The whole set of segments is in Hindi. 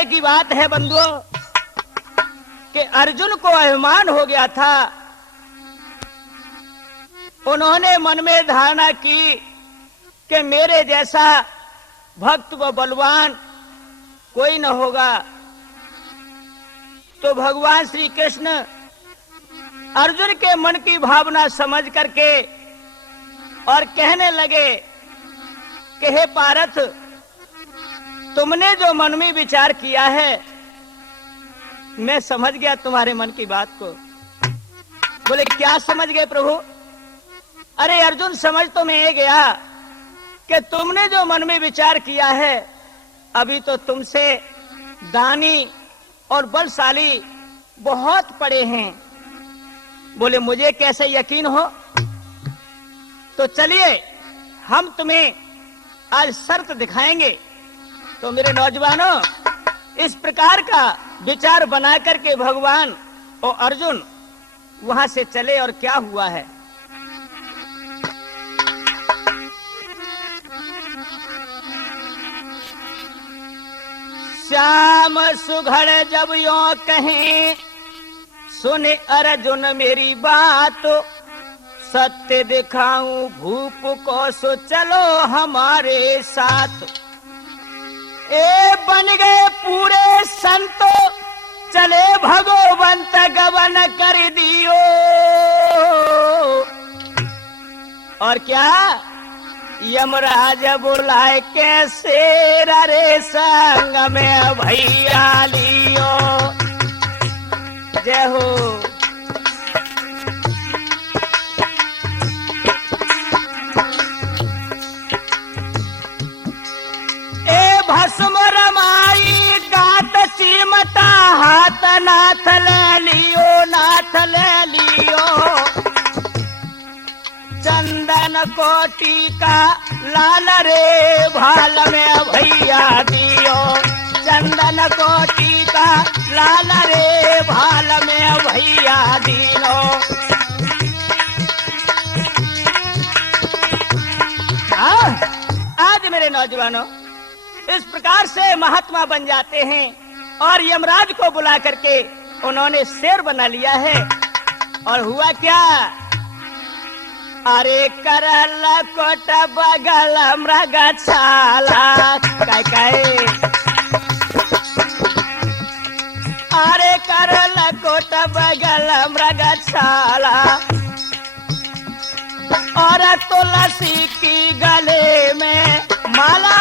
समय की बात है बंधुओं कि अर्जुन को अभिमान हो गया था। उन्होंने मन में धारणा की कि मेरे जैसा भक्त व बलवान कोई न होगा। तो भगवान श्री कृष्ण अर्जुन के मन की भावना समझ करके और कहने लगे कि हे पार्थ, तुमने जो मन में विचार किया है मैं समझ गया तुम्हारे मन की बात को। बोले क्या समझ गए प्रभु? अरे अर्जुन, समझ तो मैं ये गया कि तुमने जो मन में विचार किया है, अभी तो तुमसे दानी और बलशाली बहुत पड़े हैं। बोले मुझे कैसे यकीन हो? तो चलिए हम तुम्हें आज शर्त दिखाएंगे। तो मेरे नौजवानों, इस प्रकार का विचार बना करके भगवान और अर्जुन वहां से चले। और क्या हुआ है? श्याम सुघड़ जब यों कहें, सुने अर्जुन मेरी बात, सत्य दिखाऊं भूप को, सो चलो हमारे साथ। ए बन गए पूरे संतो, चले भगवंत गवन कर दियो। और क्या? यमराज बुलाए कैसे रे संग में भैया लियो। जय हो। ए भस्म रमाई गात चिमटा, हाथ नाथ ले लियो, नाथ ले लियो। चंदन कोटि का लाल रे भाल में भैया दियो। चंदन कोटि का लाल रे भाल में भैया दियो। आज मेरे नौजवानों इस प्रकार से महात्मा बन जाते हैं और यमराज को बुला करके उन्होंने शेर बना लिया है। और हुआ क्या? अरे करल कोट बगल मृग छाला, काय काय। अरे करल कोट बगल मृग छाला, और तुलसी की गले में माला।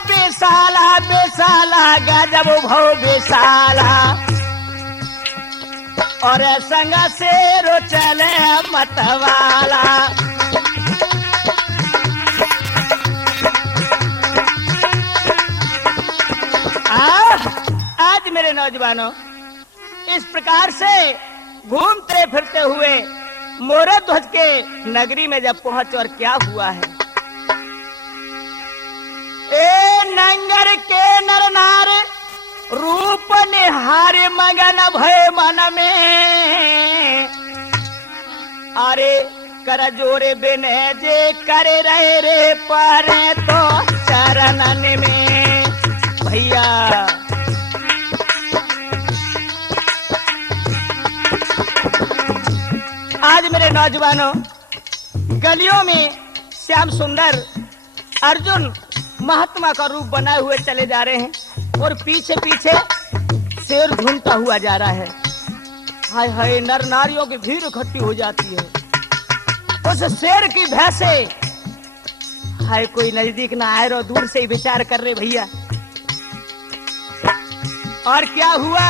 बेसाला बेसाला गजब भव बेसाला, और संग से रो चले मतवाला। आज मेरे नौजवानों इस प्रकार से घूमते फिरते हुए मोरे ध्वज के नगरी में जब पहुंचे, और क्या हुआ है? ए नंगर के नर नार रूप निहारे मगन भय मन में। अरे कर जोरे बिने जे करे रहे रे पारे तो चरणन में भैया। आज मेरे नौजवानों गलियों में श्याम सुंदर अर्जुन महात्मा का रूप बनाए हुए चले जा रहे हैं और पीछे पीछे शेर घूमता हुआ जा रहा है। हाय हाय, नर नारियों की भीड़ इकट्ठी हो जाती है उस शेर की भय से। हाय, कोई नजदीक ना आए, रो दूर से ही विचार कर रहे भैया। और क्या हुआ?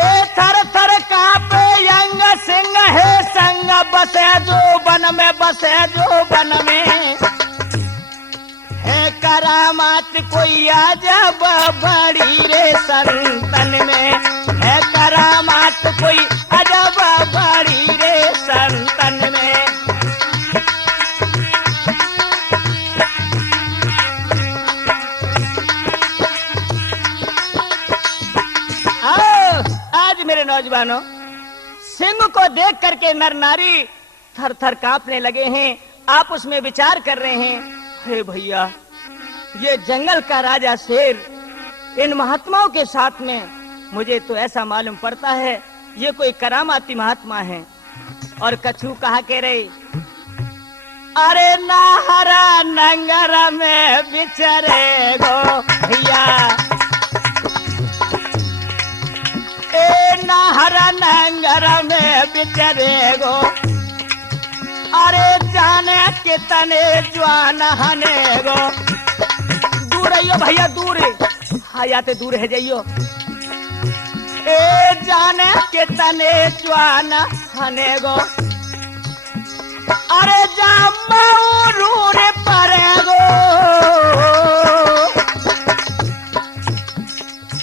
ए थर थर कांपे यंग सिंह है संग, बसे जो वन में, बसे जो वन में। है करामात कोई अजब बड़ी रे संतन में, है करामात कोई अजब बड़ी रे संतन में। आज मेरे नौजवान नौजवानों, सिंह को देख करके नर नारी थर थर कांपने लगे हैं। आप उसमें विचार कर रहे हैं, हे भैया, ये जंगल का राजा शेर इन महात्माओं के साथ में, मुझे तो ऐसा मालूम पड़ता है ये कोई करामाती महात्मा है। और कछु कहा के रहे, अरे नाहरा नंगरा में बिचरे गो भैया, ए नाहरा नंगरा में बिचरे गो, अरे जाने कितने जवान हने गो। दूर रहियो भैया, दूर हायाते दूर है जाइयो। ए जाने कितने जवान हने गो, अरे जामूर परेगो,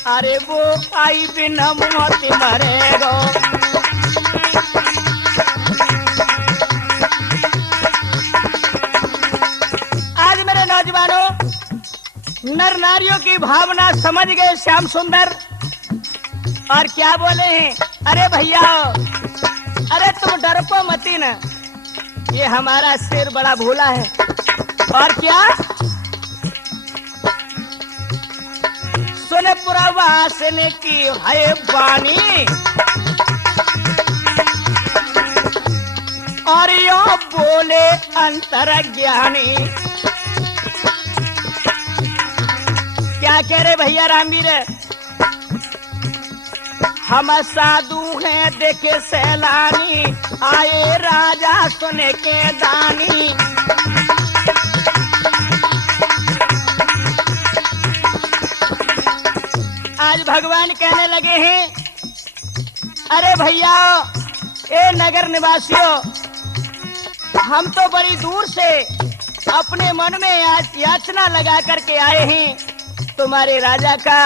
अरे वो आई बिना मोती मरेगो। आज मेरे नौजवानों, नर नारियों की भावना समझ गए श्याम सुंदर, और क्या बोले हैं, अरे भैया, अरे तुम डरपो मती न, ये हमारा शेर बड़ा भोला है। और क्या सुने पुरवासन की है वाणी, और यो बोले अंतर्ज्ञानी। क्या कह रहे भैया रामवीर, हम साधु हैं देखे सैलानी, आए राजा सुने के दानी। आज भगवान कहने लगे हैं, अरे भैया, ए नगर निवासियों, हम तो बड़ी दूर से अपने मन में याचना लगा करके आए हैं, तुम्हारे राजा का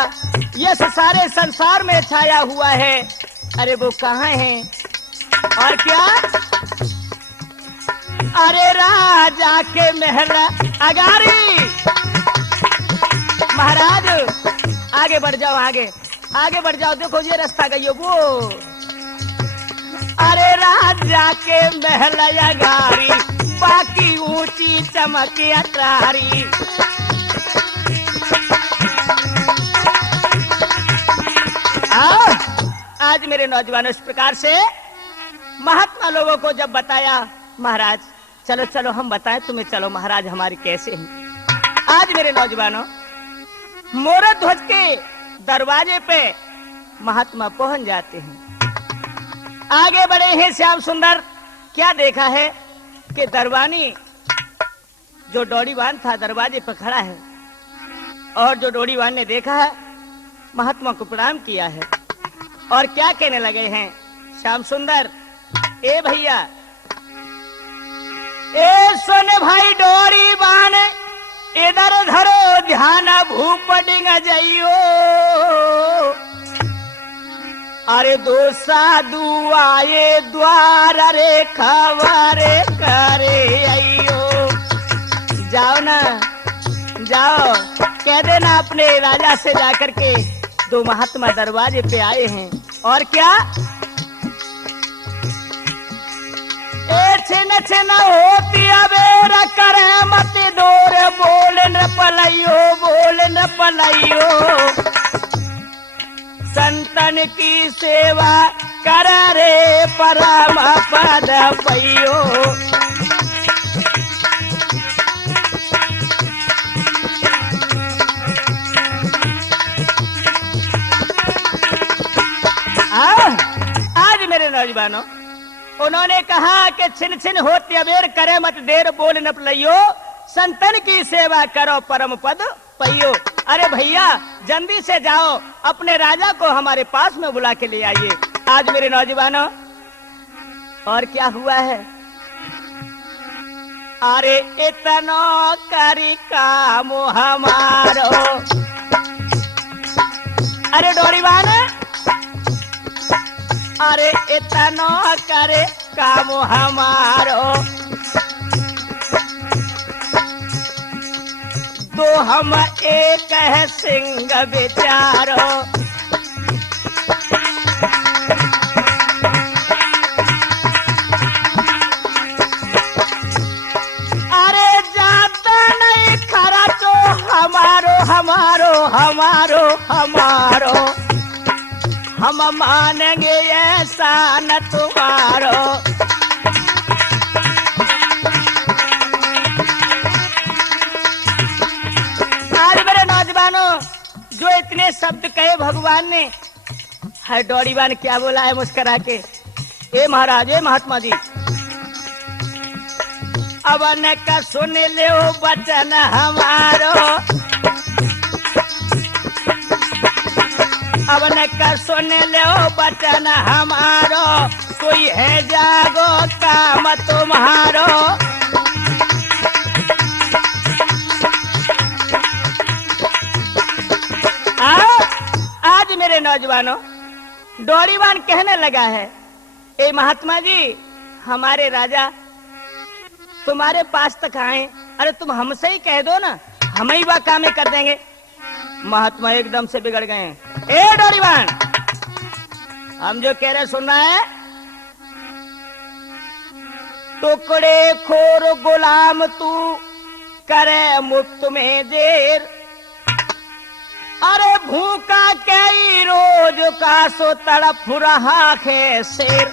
यश सारे संसार में छाया हुआ है। अरे वो कहाँ हैं? और क्या, अरे राजा के महल अगारी। महाराज आगे बढ़ जाओ, आगे बढ़ जाओ, देखो ये रास्ता गई वो। अरे राजा के महल अगारी, बाकी ऊंची चमकी अटारी। आज मेरे नौजवानों, इस प्रकार से महात्मा लोगों को जब बताया, महाराज चलो चलो हम बताएं तुम्हें, चलो महाराज हमारे कैसे हैं। आज मेरे नौजवानों, मोर ध्वज के दरवाजे पे महात्मा पहुंच जाते हैं। आगे बढ़े हैं श्याम सुंदर, क्या देखा है कि दरवानी जो डोरीवान था दरवाजे पर खड़ा है, और जो डोरीवान ने देखा है महात्मा को प्रणाम किया है, और क्या कहने लगे हैं श्याम सुंदर, ए भैया, ए सुन भाई डोरीवान, इधर धरो ध्यान भूप डिंग जइयो। अरे दो साधु आए द्वार रे खबर करे आइयो। जाओ ना, जाओ कह देना अपने राजा से जाकर के, दो महात्मा दरवाजे पे आए हैं। और क्या, ए छिन छिन होती अबेर करे मत डोर, बोल न पलाइयो, बोल न पलाइयो। संतन की सेवा कर रे परम पद पइयो। आज मेरे नौजवानों, उन्होंने कहा कि छिन छिन होती अबेर करे मत देर, बोल न पलाइयो। संतन की सेवा करो परम पद पइयो। अरे भैया जल्दी से जाओ, अपने राजा को हमारे पास में बुला के ले आइए। आज मेरे नौजवानों, और क्या हुआ है, अरे इतना करी काम हमारो। अरे डोरीवान, अरे इतना करे काम हमारो, तो हम एक है सिंह विचारो। हमारो हमारो, हम मानेंगे ऐसा न तुम्हारो। आज मेरे नौजवानों, जो इतने शब्द कहे भगवान ने, है डोरीवान क्या बोला है मुस्कुरा के, ए महाराज, ए महात्मा जी, अब न का सुन ले वचन हमारो, अब न का सुन ले वचन हमारो, कोई है जागो काम तुम्हारो। आज मेरे नौजवानों, डोरीवान कहने लगा है, ए महात्मा जी, हमारे राजा तुम्हारे पास तक आए, अरे तुम हमसे ही कह दो ना, हम ही वह कामें कर देंगे। महात्मा एकदम से बिगड़ गए हैं। ए डोरीवान, हम जो कह रहे सुनना है, टुकड़े खोर गुलाम तू करे मुफ्त में जेर, अरे भूखा कई रोज का सो तड़प रहा है शेर।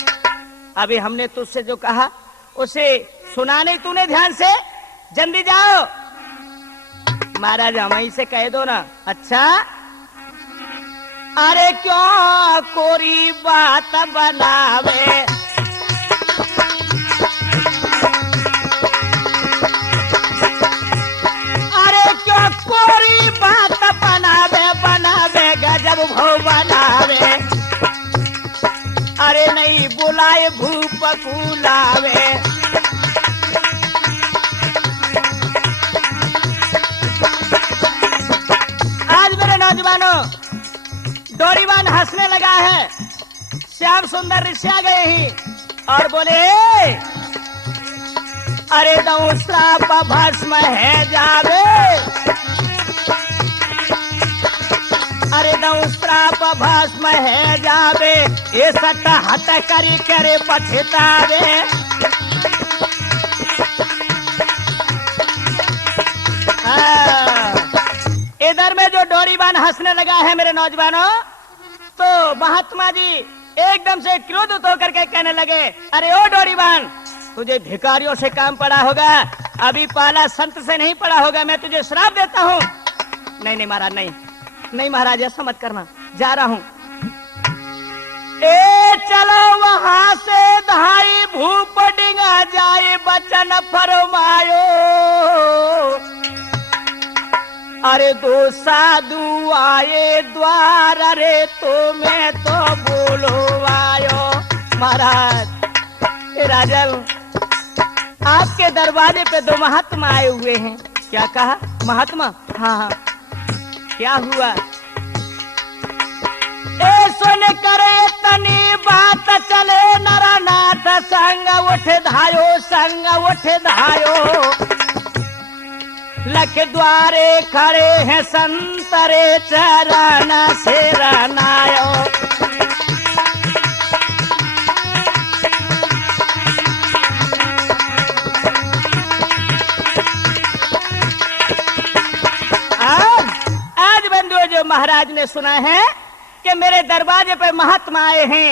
अभी हमने तुझसे जो कहा उसे सुना नहीं तूने ध्यान से, जल्दी जाओ। महाराज हम ही से कह दो ना। अच्छा, अरे क्यों कोरी बात बनावे, अरे क्यों कोरी बात बनावे, बनावे गजब भव बनावे, अरे नहीं बुलाए भूप बुलावे। नौजवानों, डोरीवान हंसने लगा है। श्याम सुंदर ऋषिया गए ही और बोले, अरे दऊ श्राप भस्म है जावे, अरे दऊ श्राप भस्म है जावे, ये सट हट करी करे पछतावे। इधर में जो डोरीवान हंसने लगा है मेरे नौजवानों, तो महात्मा जी एकदम से क्रोधित होकर के कहने लगे, अरे ओ डोरीवान, तुझे भिखारियों से काम पड़ा होगा, अभी पाला संत से नहीं पड़ा होगा, मैं तुझे श्राप देता हूँ। नहीं नहीं महाराज, नहीं नहीं महाराज, ऐसा मत करना, जा रहा हूँ। ए चलो वहां से धाई भूप डिंगा जाए, बचन फरमायो, अरे दो साधु आए द्वार, अरे तुम्हें तो बोलो आयो। महाराज, राजन, आपके दरवाजे पे दो महात्मा आए हुए हैं। क्या कहा महात्मा? हाँ हाँ, क्या हुआ? ए सुन करे तनी बात चले, नरनाथ संग उठ धायो, संग उठ धायो, लख द्वारे खड़े हैं संतरे चरण से रनायो। आज बंधुओं, जो महाराज ने सुना है कि मेरे दरवाजे पे महात्मा आए हैं,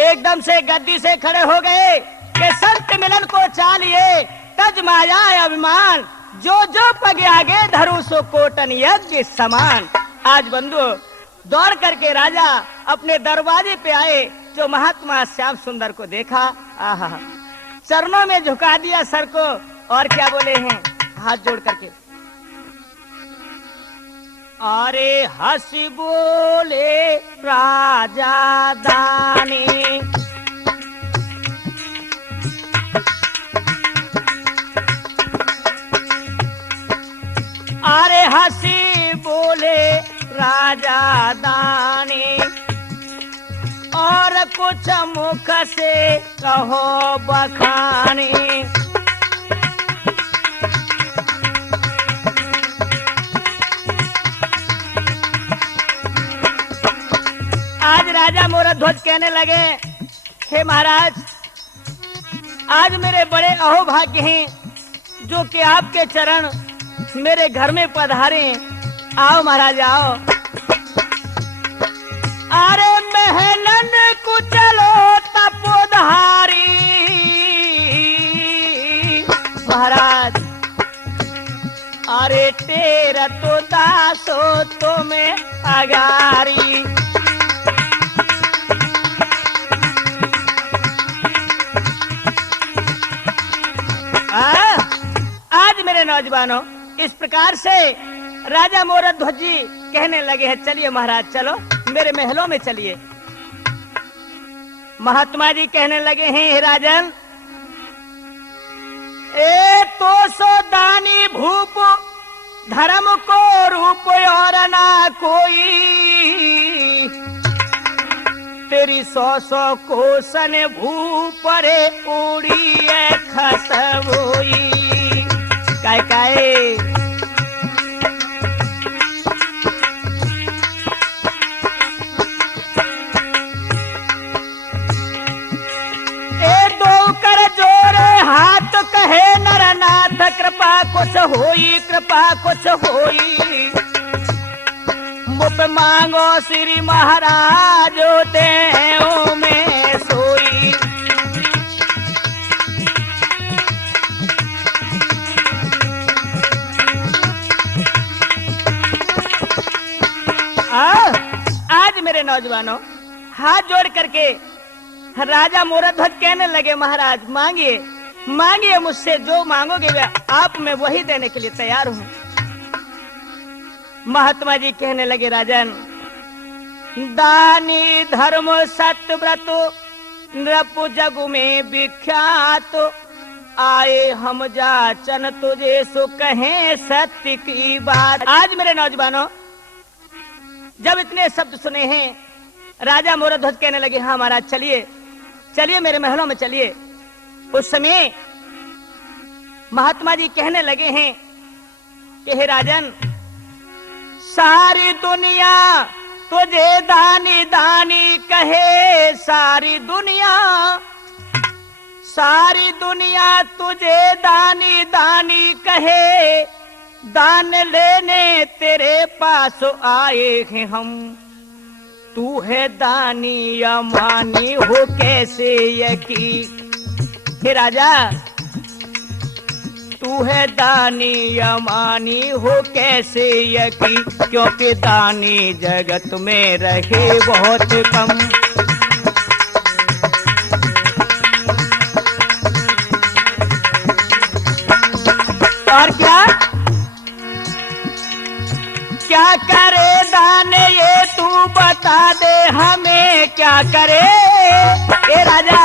एकदम से गद्दी से खड़े हो गए कि संत मिलन को चालिए, तज माया अभिमान, जो जो पगे आगे धरू सो कोटन यज्ञ समान। आज बंधु दौड़ करके राजा अपने दरवाजे पे आए, जो महात्मा श्याम सुंदर को देखा, आहा, चरणों में झुका दिया सर को, और क्या बोले हैं हाथ जोड़ करके, अरे हंसी बोले राजा दानी, अरे हंसी बोले राजा दानी, और कुछ मुख से कहो बखानी। आज राजा मोरध्वज कहने लगे, हे महाराज, आज मेरे बड़े अहोभाग्य हैं जो कि आपके चरण मेरे घर में पधारे। आओ महाराज आओ, अरे महलन कुचलो तपोधारी महाराज, अरे तेरा तो दासो तुम्हें अगारी। आज मेरे नौजवानों, इस प्रकार से राजा मोरध्वज जी कहने लगे हैं, चलिए महाराज चलो मेरे महलों में चलिए। महात्मा जी कहने लगे हैं, हे राजन, ए तो सो दानी भूप धर्म को रूप और ना कोई, तेरी 100 कोसन भूपरे उड़ी खसबोई। काय काय हाथ कहे नरनाथ, कृपा कुछ होई, कृपा कुछ होई। मुप मांगो श्री महाराज देओ में सोई। आज मेरे नौजवानों, हाथ जोड़ करके राजा मोरध्वज कहने लगे, महाराज मांगिए मांगिए, मुझसे जो मांगोगे वे आप, मैं वही देने के लिए तैयार हूं। महात्मा जी कहने लगे, राजन, दानी धर्म सत्य व्रत नृप जग में विख्यात, आए हम जाचन तुझे सो कहें सत्य की बात। आज मेरे नौजवानों, जब इतने शब्द सुने हैं, राजा मोरध्वज कहने लगे, हाँ महाराज चलिए चलिए मेरे महलों में चलिए। उस समय महात्मा जी कहने लगे हैं कि हे राजन, सारी दुनिया तुझे दानी दानी कहे, सारी दुनिया तुझे दानी दानी कहे, दान लेने तेरे पास आए हैं हम, तू है दानी या मानी हो कैसे यकीन। हे राजा, तू है दानी या मानी हो कैसे यकीन, क्योंकि दानी जगत में रहे बहुत कम। और क्या करे दाने ये तू बता दे हमें, क्या करे ए राजा,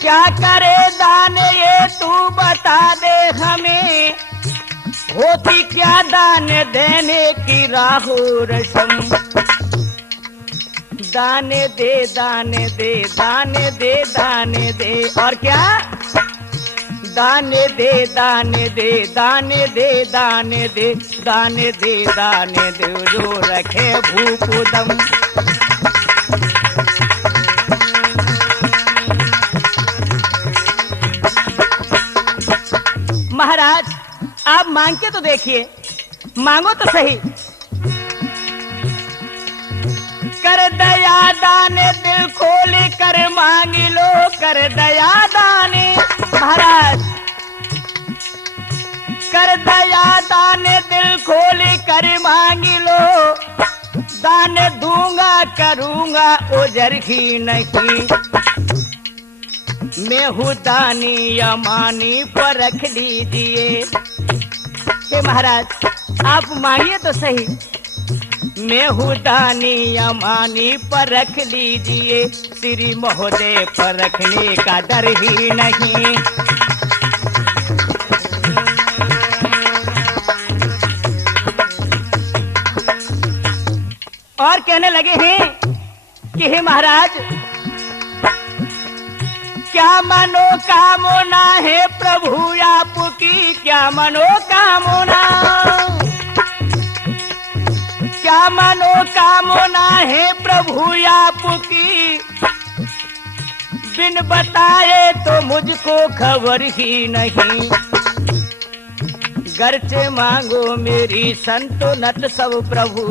क्या करे दाने ये तू बता दे हमें, होती क्या दान देने की राहु रसम। दाने दे दाने दे दाने दे दाने दे, और क्या, दाने दे दाने दे दाने दे दाने दे दाने दे दाने दे, जो रखे भूख दम। महाराज आप मांग के तो देखिए, मांगो तो सही। कर दया दाने दिल खोली कर मांगी लो, कर दया दाने महाराज, कर दया दाने दिल खोली कर मांगी लो, दान दूंगा करूंगा ओजर ही नहीं, मैं हूँ दानी या मानी पर रख लीजिए। हे महाराज आप मांगिए तो सही, मैं हूँ दानी या मानी पर रख लीजिए, श्री महोदय पर रखने का डर ही नहीं। और कहने लगे हैं कि हे महाराज, क्या मनोकामना है प्रभु आपकी, क्या मनोकामना, क्या मनोकामना है प्रभु आपकी, बिन बताए तो मुझको खबर ही नहीं, गर्चे मांगो मेरी संतोनत सब प्रभु,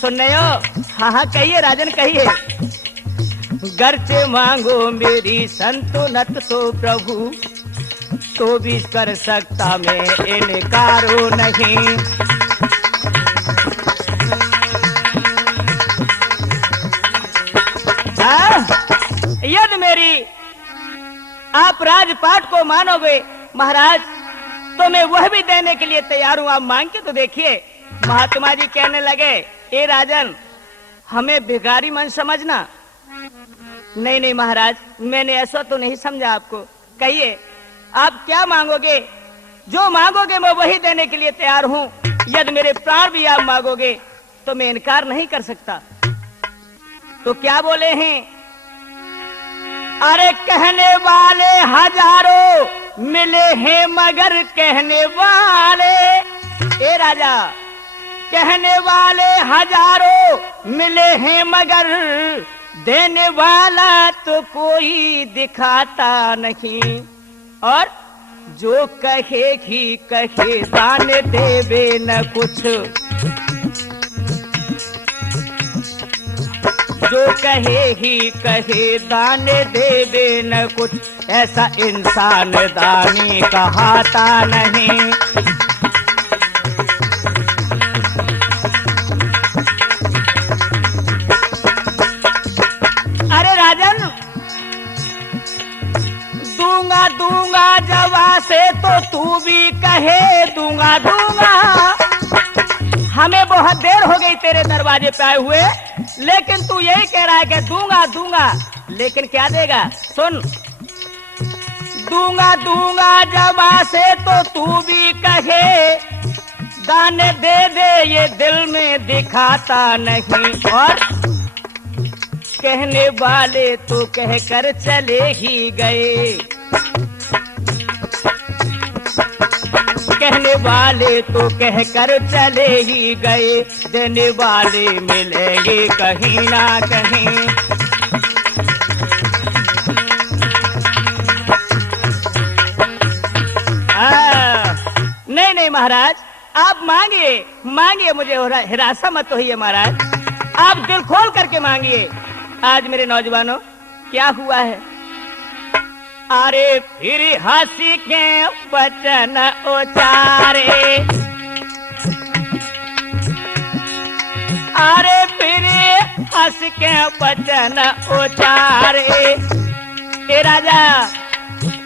सुन रहे हो? हाँ हाँ कहिए राजन कहिए। गर्चे मांगो मेरी संतुनत तो प्रभु, तो भी कर सकता मैं इनकारो नहीं। यदि मेरी आप राजपाट को मानोगे महाराज, तो मैं वह भी देने के लिए तैयार हूं। आप मांग के तो देखिए। महात्मा जी कहने लगे, ए राजन, हमें भिखारी मन समझना। नहीं नहीं महाराज, मैंने ऐसा तो नहीं समझा आपको। कहिए आप क्या मांगोगे? जो मांगोगे मैं वही देने के लिए तैयार हूं। यदि मेरे प्राण भी आप मांगोगे तो मैं इनकार नहीं कर सकता। तो क्या बोले हैं? अरे कहने वाले हजारों मिले हैं मगर कहने वाले, ए राजा, कहने वाले हजारों मिले हैं मगर देने वाला तो कोई दिखाता नहीं। और जो कहे ही कहे दान देवे न कुछ, जो कहे ही कहे दान देवे न कुछ, ऐसा इंसान दानी कहाता नहीं। अरे राजन, दूंगा दूंगा जवा से तो तू भी कहे दूंगा दूंगा। हमें बहुत देर हो गई तेरे दरवाजे पे आए हुए, लेकिन तू यही कह रहा है कि दूंगा दूंगा, लेकिन क्या देगा? सुन, दूंगा दूंगा जवा से तो तू भी कहे दान दे दे, ये दिल में दिखाता नहीं। और कहने वाले तो कहकर चले ही गए, कहने वाले तो कहकर चले ही गए, देने वाले मिलेंगे कहीं ना कहीं। नहीं नहीं महाराज, आप मांगिए मांगिए, मुझे हिरासा मत होइए महाराज, आप दिल खोल करके मांगिए। आज मेरे नौजवानों क्या हुआ है? अरे फिर हंसी के वचन उचारे, अरे फिर हंस के वचन उचारे, ए राजा,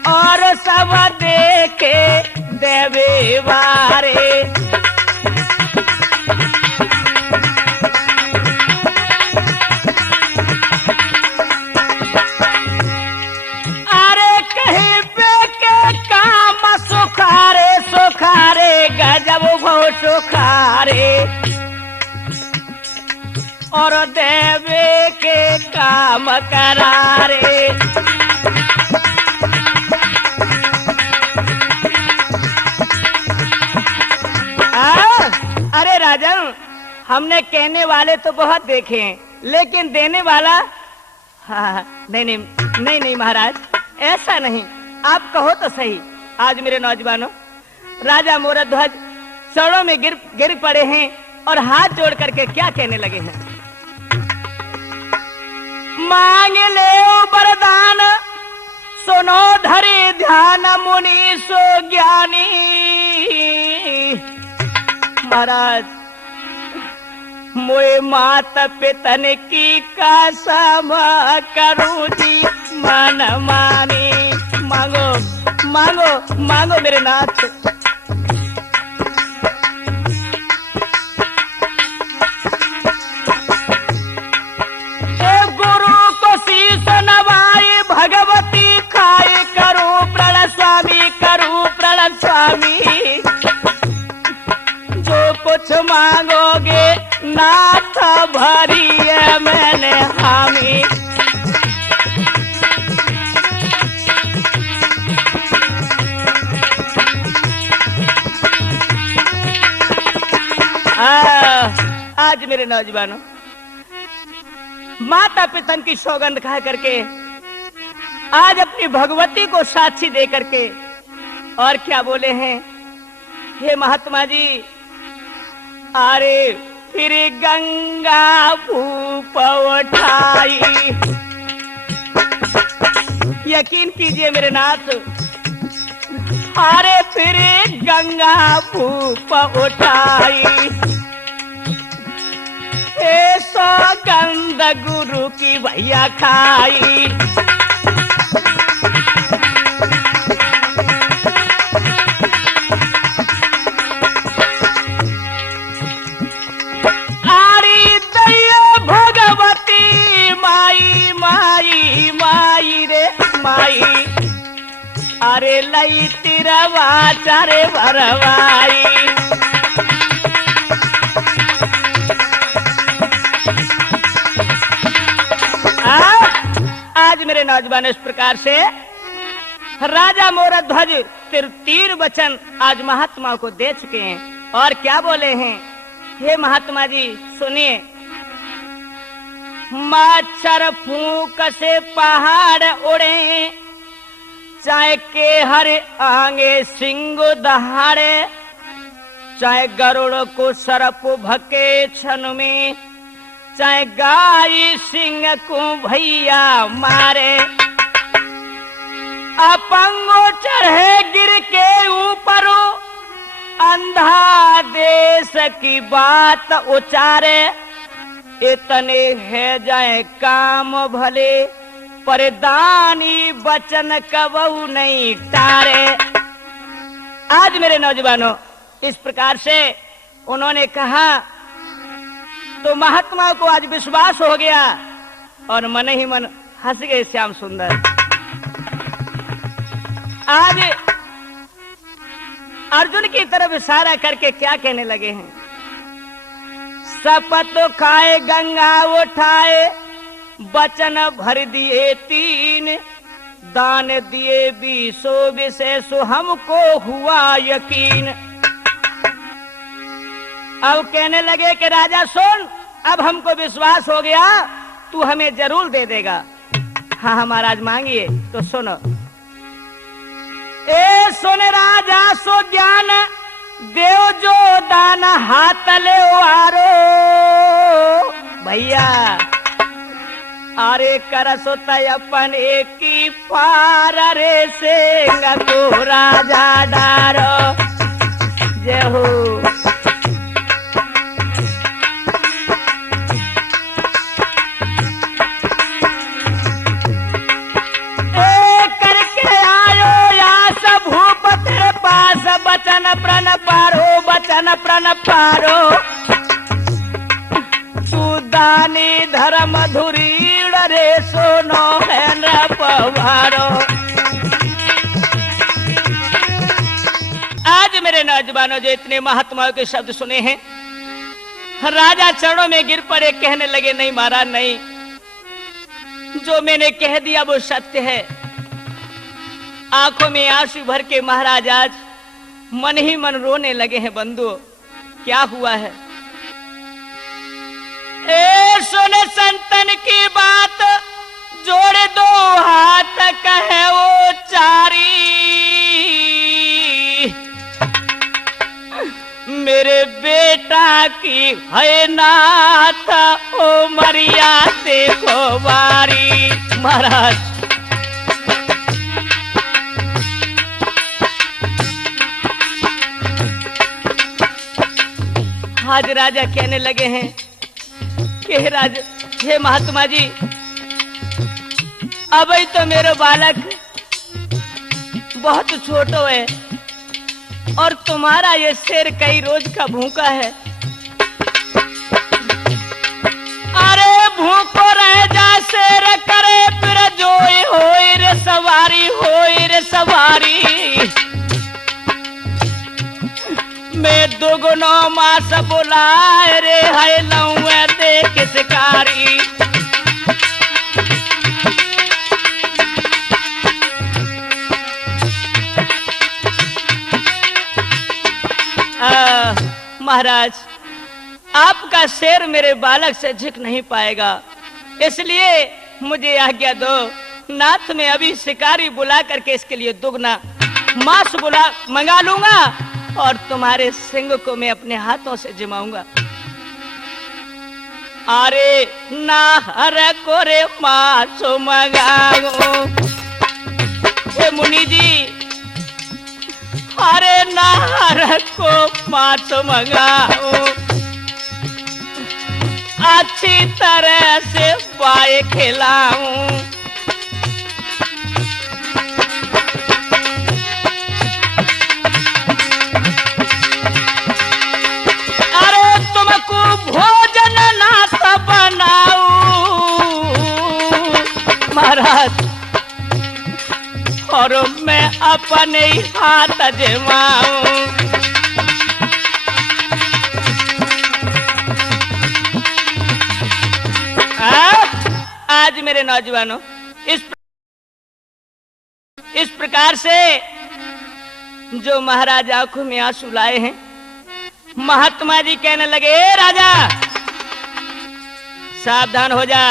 और सब देखे देवे वारे। सुखारे गजब भो सुखारे, और देवे के काम करारे। अरे राजन, हमने कहने वाले तो बहुत देखे हैं, लेकिन देने वाला हाँ नहीं नहीं नहीं नहीं महाराज, ऐसा नहीं। आप कहो तो सही। आज मेरे नौजवानों, राजा मोरध्वज चरणों में गिर पड़े हैं और हाथ जोड़ करके क्या कहने लगे हैं? मांग ले वरदान, सुनो धरे ध्यान, मुनि सो ज्ञानी। महाराज, मोए मात पितन की कसम करूं जी मन मानी। मांगो मांगो मांगो मेरे नाथ। गुरु को शीश नवाई, भगवती खाए, करूं प्रण स्वामी, करूं प्रण स्वामी। जो कुछ मांगोगे नाथ भरी है मैंने हामी। आज मेरे नौजवानों, माता पिता की सौगंध खा करके, आज अपनी भगवती को साक्षी दे करके, और क्या बोले हैं? हे महात्मा जी, अरे फिर गंगा भूप उठाई। यकीन कीजिए मेरे नाथ, अरे फिर गंगा भूप उठाई। सौगंध गुरु की भैया खाई। आरी दैया भगवती माई माई माई रे माई, अरे लई तिरवा चारे भरवाई। आज मेरे नौजवान इस प्रकार से राजा मोरध्वज तीर वचन आज महात्मा को दे चुके हैं और क्या बोले हैं। हे महात्मा जी सुनिए, मच्छर फूंक से पहाड़ उड़े, चाहे के हर आगे सिंह दहाड़े, चाहे गरुड़ को सर्प भके क्षण में, चाहे गाय सिंह को भैया मारे। अपंगो चढ़े गिर के ऊपर, अंधा देश की बात उचारे। इतने है जाए काम भले, पर दानी बचन कबहू नहीं टारे। आज मेरे नौजवानों इस प्रकार से उन्होंने कहा तो महात्मा को आज विश्वास हो गया और मन ही मन हंस गए श्याम सुंदर। आज अर्जुन की तरफ इशारा करके क्या कहने लगे हैं। शपथ खाए गंगा उठाए, वचन भर दिए 3, दान दिए 20 विशेष हमको हुआ यकीन। अब कहने लगे कि राजा सुन, अब हमको विश्वास हो गया, तू हमें जरूर दे देगा। हाँ हाँ महाराज मांगिए। तो सुनो, ए सुन राजा सो ज्ञान, देव जो दान हाथ ले वारो। भैया अरे करसो तय अपन एक ही पार रे सिंह को राजा डारो। जय हो। बचन प्रण पारो, बचन प्रण पारो, सुदानी धर्म धुरीड़ रे सोनो है न पवारो। आज मेरे नौजवानों जो इतने महात्माओं के शब्द सुने हैं, राजा चरणों में गिर पड़े, कहने लगे नहीं महाराज नहीं, जो मैंने कह दिया वो सत्य है। आंखों में आंसू भर के महाराज आज मन ही मन रोने लगे हैं। बंधु क्या हुआ है। ए सुन संतन की बात, जोड़े 2 हाथ कहे वो चारी। मेरे बेटा की है नाथ, ओ मरिया देखो बारी। महाराज आज राजा कहने लगे हैं कि हे महात्मा जी, अभी तो मेरा बालक बहुत छोटो है और तुम्हारा ये शेर कई रोज का भूखा है। अरे भूखो रह जा शेर करे फिर जोए होए रे सवारी, होए रे सवारी। मैं दुगुनो मास बुलाए रे है लौए देख शिकारी। महाराज आपका शेर मेरे बालक से झुक नहीं पाएगा, इसलिए मुझे आज्ञा दो। नाथ में अभी शिकारी बुला करके इसके लिए दुगना मांस मंगा लूंगा और तुम्हारे सिंह को मैं अपने हाथों से जिमाऊंगा। अरे नाहर कोरे मासो मंगाओ हे मुनि जी, अरे नाहर को मासो मंगाओ, अच्छी तरह से बाए खिलाऊं। अरे तुमको भोजन नाश्ता बनाऊं महाराज, और मैं अपने ही हाथ अजमाऊं। आज मेरे नौजवानों इस प्रकार से जो महाराज आंखों में आंसू लाए हैं, महात्मा जी कहने लगे, ए राजा सावधान हो जा।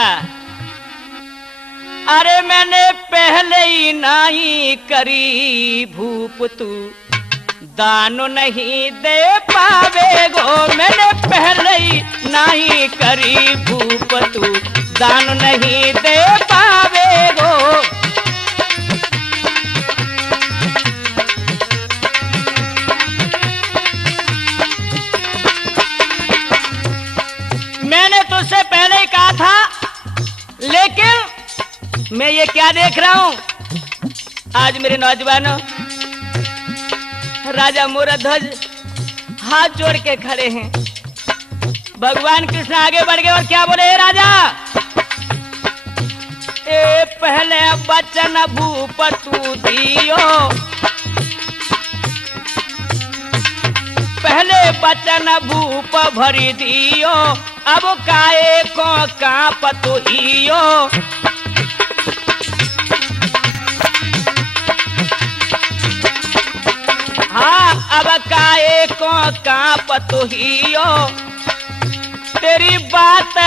अरे मैंने पहले ही नहीं करी भूप, तू दानो नहीं दे पावेगो। मैंने पहले ही नहीं करी भूप, तू दान नहीं दे पावेगो। मैंने तुझसे पहले ही कहा था, लेकिन मैं ये क्या देख रहा हूं आज मेरे नौजवानों, राजा मोरध्वज हाथ जोड़ के खड़े हैं। भगवान कृष्ण आगे बढ़ गए और क्या बोले, राजा ए पहले बचन भूप तू दियो, पहले बचन भूप भरी दियो, अब काए को कांप तू हियो। हाँ अब काए को कांप तू हियो, तेरी बात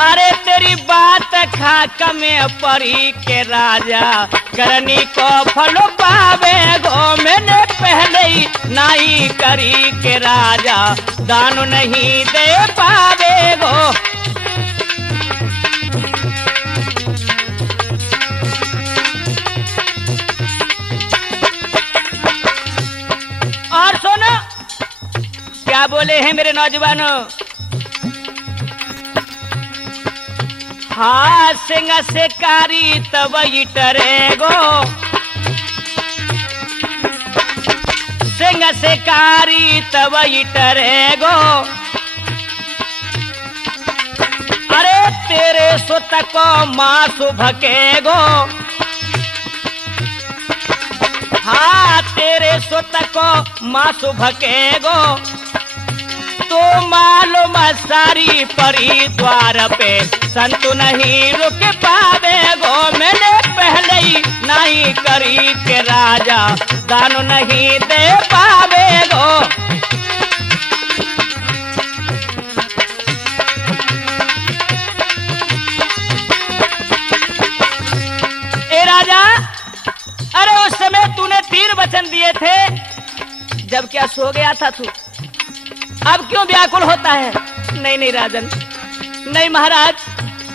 अरे तेरी बात खाक में परी के राजा, करनी को फल पावे गो। मैंने पहले ही नहीं करी के राजा, दान नहीं दे पावे गो। और सुनो क्या बोले हैं मेरे नौजवानों, हाँ सिंह शिकारी तब इटरेगो, सिंह शिकारी तब इटरेगो। अरे तेरे सुत को मासु भकेगो, हाँ तेरे सुत को मासु भकेगो। तो मालूम सारी परी द्वार पे संतु नहीं रुक पावे गो। मैंने पहले ही नहीं करी के राजा, दान नहीं दे पावे गो। ए राजा, अरे उस समय तूने 3 वचन दिए थे, जब क्या सो गया था तू, अब क्यों व्याकुल होता है? नहीं नहीं राजन, नहीं महाराज,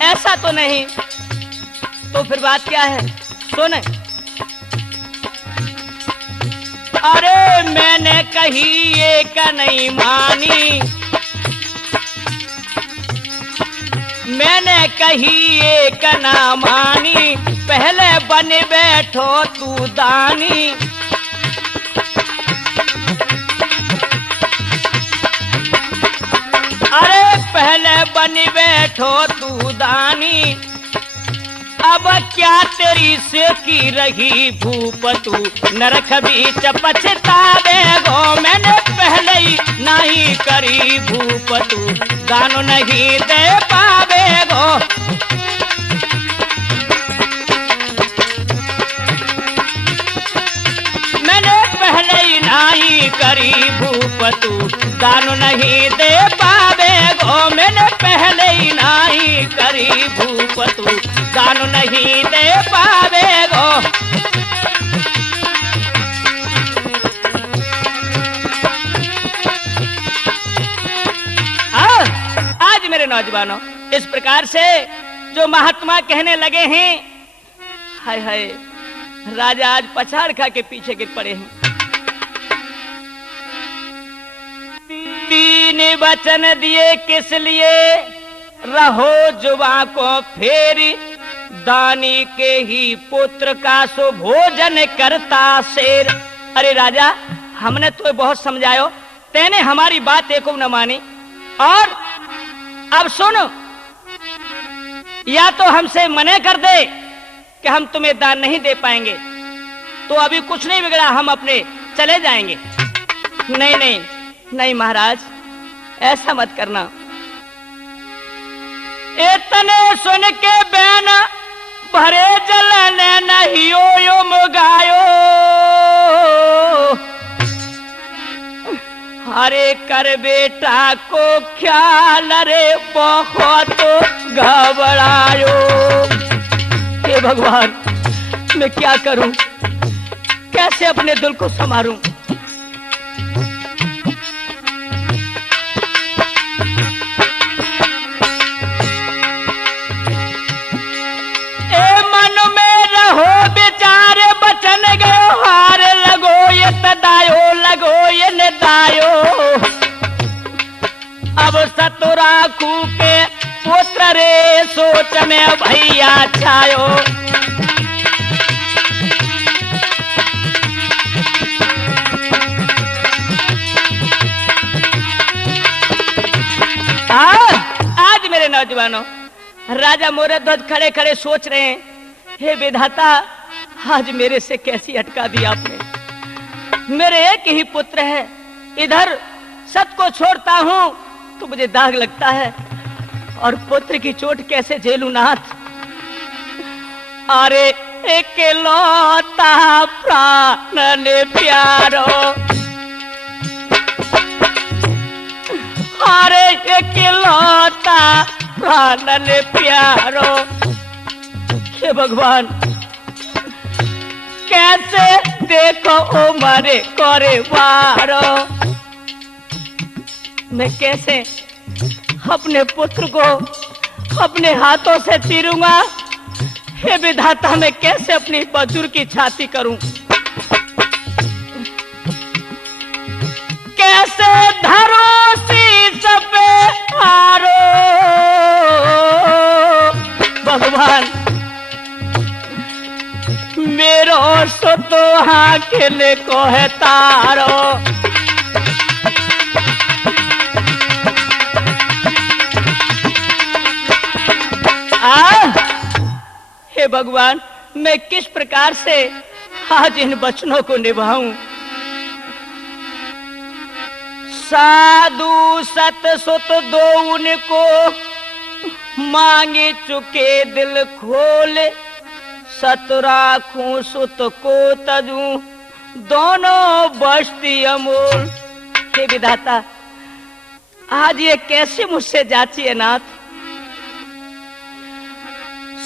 ऐसा तो नहीं। तो फिर बात क्या है? सुन, अरे मैंने कही एक नहीं मानी, मैंने कही एक ना मानी, पहले बन बैठो तू दानी। अरे पहले बन बैठो तू दानी, अब क्या तेरी से की रही भूप, तू नरक बीच पछतावे गो। मैंने पहले ही नहीं करी भूप, तू दान नहीं दे पावे गो। मैंने पहले ही नहीं करी भूप, तू दान नहीं दे पावे गो। मैंने पहले ही नहीं करी भूप, तू दान नहीं दे पावे गो। नौजवानों, इस प्रकार से जो महात्मा कहने लगे हैं, हाय हाय, राजा आज पछाड़ खा के पीछे गिर पड़े हैं। तीन वचन दिए किस लिए, रहो जुबा को फेरी, दानी के ही पुत्र का सो भोजन करता शेर। अरे राजा, हमने तो बहुत समझायो, तेने हमारी बात एको न मानी, और अब सुनो, या तो हमसे मने कर दे कि हम तुम्हें दान नहीं दे पाएंगे, तो अभी कुछ नहीं बिगड़ा, हम अपने चले जाएंगे। नहीं नहीं नहीं महाराज, ऐसा मत करना। इतने सुन के बैन भरे जल ने नहीं यो मुगायो, हरे कर बेटा को ख्याल रे बहुत घबरायो। हे भगवान, मैं क्या करूं, कैसे अपने दिल को संभालूं। ए मन में रहो बेचारे, बचन गयो हार, लगो ये तदायो, लगो ये निदायो। अब सतुराखू के पुत्र रे, सोच में भैया छायो। आज मेरे नौजवानों, राजा मोरे ध्वज खड़े खड़े सोच रहे हैं, हे विधाता, आज मेरे से कैसी अटका दी आपने। मेरे एक ही पुत्र है, इधर सत को छोड़ता हूं तो मुझे दाग लगता है, और पुत्र की चोट कैसे झेलूं नाथ। अरे एक लौता प्राण प्यारो, अरे एक लौता प्राण प्यारो। हे भगवान, कैसे देखो उमरे करे वारो, मैं कैसे अपने पुत्र को अपने हाथों से चीरूंगा। हे विधाता, मैं कैसे अपनी बजुर्ग की छाती करूं, कैसे धरो शीश पे हारो। भगवान, मेरो सुतो हाकिल को है तारो। हे भगवान, मैं किस प्रकार से आज इन वचनों को निभाऊं। साधु सत सुत दो उनको, मांगे चुके दिल खोले, सत राखूं सुत को तजू, दोनों बस्ती अमूल। हे विधाता, आज ये कैसे मुझसे जाची है नाथ।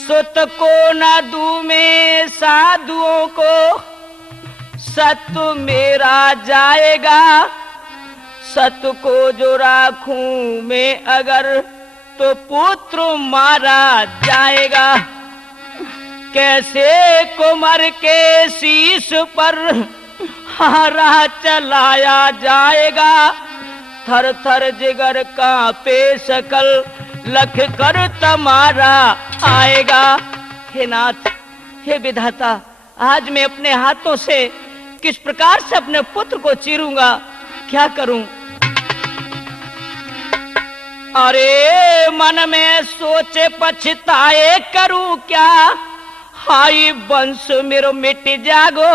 सुत को न दूं मैं साधुओं को, सत मेरा जाएगा, सत को जो राखूं मैं अगर, तो पुत्र मारा जाएगा। कैसे कुमार के शीश पर हारा चलाया जाएगा, थर थर जिगर कांपे सकल, लख कर तुम्हारा आएगा। हे नाथ, हे विधाता, आज मैं अपने हाथों से किस प्रकार से अपने पुत्र को चीरूंगा, क्या करूं। अरे मन में सोचे पछताए, करूं क्या, हाई वंश मेरो मिट जागो,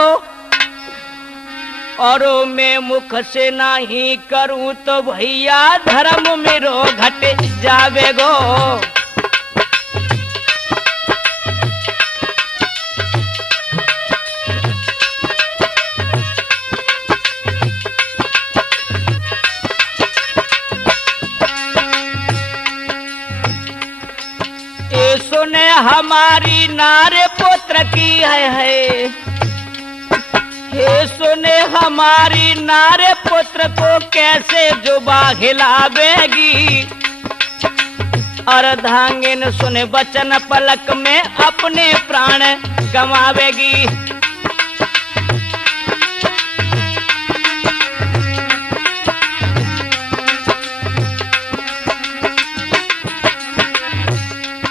और मैं मुख से नहीं करूं तो भैया धर्म मेरो घट जावेगो। ये सुने हमारी नारे पुत्र की है, हे सुने हमारी नारे पुत्र को कैसे जुबा हिलावेगी। अर्धांगिन सुने वचन पलक में अपने प्राण गंवावेगी।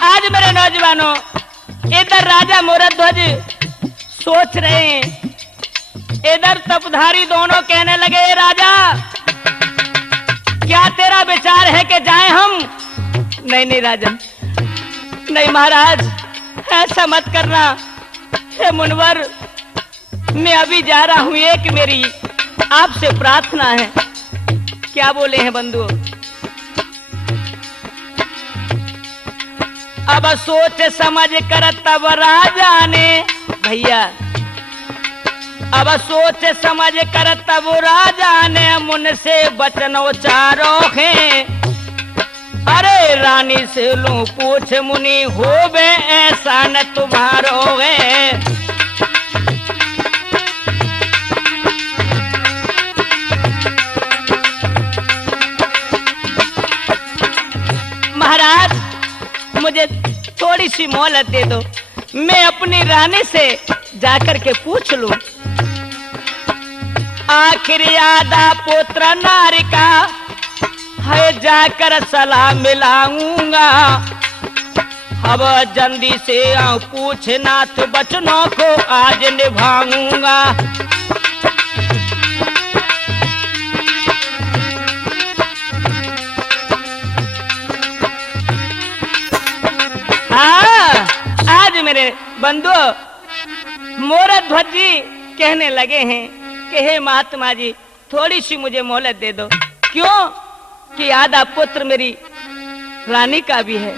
आज मेरे नौजवानों, इधर राजा मोरध्वज सोच रहे हैं, इधर तपधारी दोनों कहने लगे, राजा क्या तेरा विचार है कि जाएं हम? नहीं नहीं राजन, नहीं महाराज, ऐसा मत करना। हे मुनवर, मैं अभी जा रहा हूं, एक मेरी आपसे प्रार्थना है। क्या बोले हैं बंधु? अब सोच समझ कर तब राजा ने, भैया अब सोच समझ कर तब राजा ने मुनसे वचन उचारो है। अरे रानी से लूं पूछ मुनि, होवे ऐसा न तुम्हारो है। महाराज मुझे थोड़ी सी मोहलत दे दो, मैं अपनी रानी से जाकर के पूछ लूं। आखिर आधा पुत्र नारी का है, जाकर सलाह मिलाऊंगा। अब जल्दी से पूछनाथ बचनों को आज निभाऊंगा। हाँ, आज मेरे बंधु मोरध्वज जी कहने लगे हैं कि हे महात्मा जी, थोड़ी सी मुझे मोहलत दे दो। क्यों कि आधा पुत्र मेरी रानी का भी है,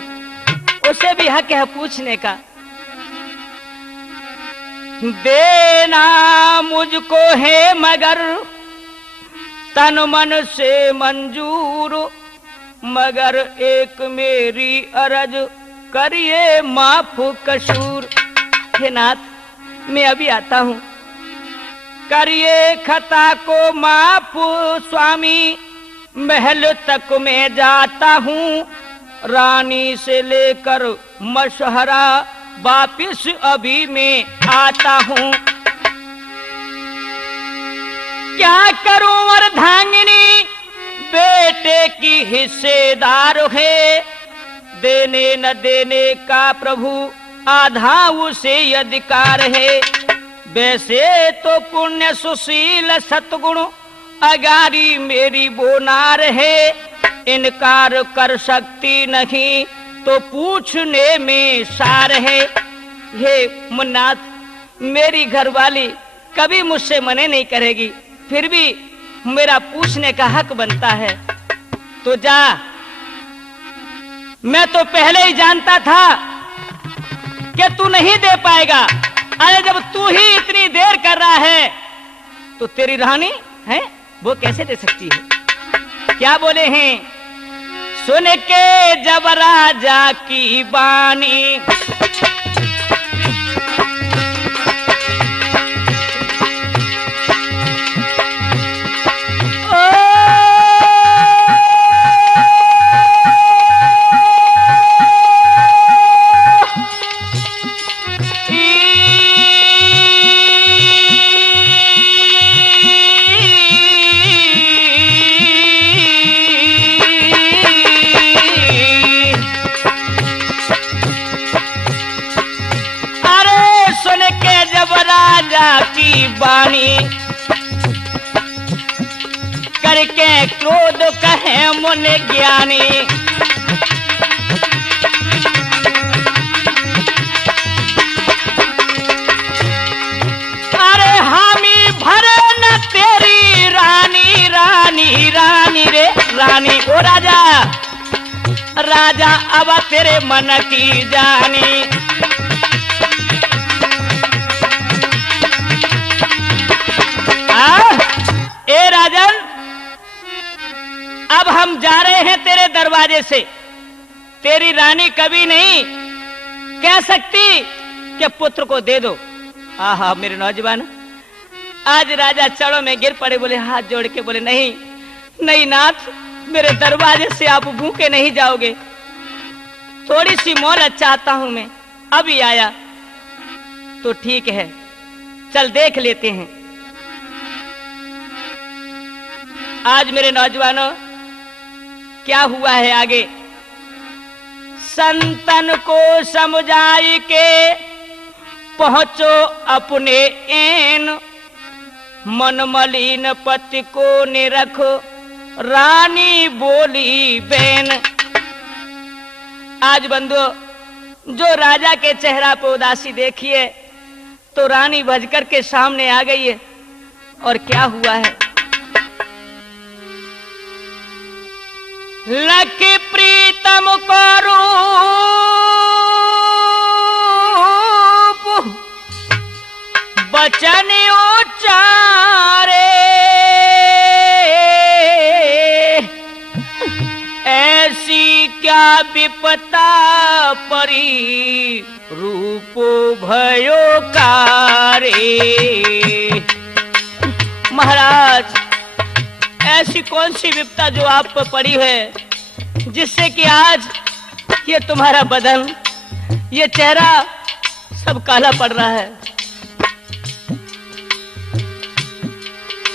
उसे भी हक है पूछने का। देना मुझको है मगर तन मन से मंजूर, मगर एक मेरी अरज करिए माफ कसूर। हे नाथ, मैं अभी आता हूं, करिए खता को माफ स्वामी, महल तक मैं जाता हूँ। रानी से लेकर मशहरा वापिस अभी मैं आता हूँ। क्या करूं अर्धांगिनी, बेटे की हिस्सेदार है। देने न देने का प्रभु आधा उसे अधिकार है। वैसे तो पुण्य सुशील सतगुण अगारी मेरी बोनार है। इनकार कर सकती नहीं तो पूछने में सार है। हे मुन्नाथ, मेरी घरवाली कभी मुझसे मने नहीं करेगी, फिर भी मेरा पूछने का हक बनता है। तो जा, मैं तो पहले ही जानता था कि तू नहीं दे पाएगा। अरे जब तू ही इतनी देर कर रहा है तो तेरी रानी है वो कैसे दे सकती है? क्या बोले हैं? सुन के जब राजा की बानी, की बानी करके क्रोध कहे मुन ज्ञानी। अरे हामी भरे न तेरी रानी, रानी रानी रे रानी। ओ राजा, राजा अब तेरे मन की जानी। ए राजन, अब हम जा रहे हैं तेरे दरवाजे से। तेरी रानी कभी नहीं कह सकती कि पुत्र को दे दो। आहा मेरे नौजवान, आज राजा चढ़ों में गिर पड़े, बोले हाथ जोड़ के बोले नहीं नहीं नाथ, मेरे दरवाजे से आप भूखे नहीं जाओगे। थोड़ी सी मोहलत चाहता हूं मैं, अभी आया। तो ठीक है, चल देख लेते हैं। आज मेरे नौजवानों क्या हुआ है आगे। संतन को समझाई के पहुंचो अपने एन, मन मलिन पति को निरख रानी बोली बेन। आज बंधु, जो राजा के चेहरा पर उदासी देखिए तो रानी भजकर के सामने आ गई है। और क्या हुआ है। लकी प्रीतम को रूप बचन उच्चारे, ऐसी क्या विपता परी रूपो भयो कारे। महाराज, ऐसी कौन सी विपता जो आप पर पड़ी है जिससे कि आज ये तुम्हारा बदन, ये चेहरा सब काला पड़ रहा है।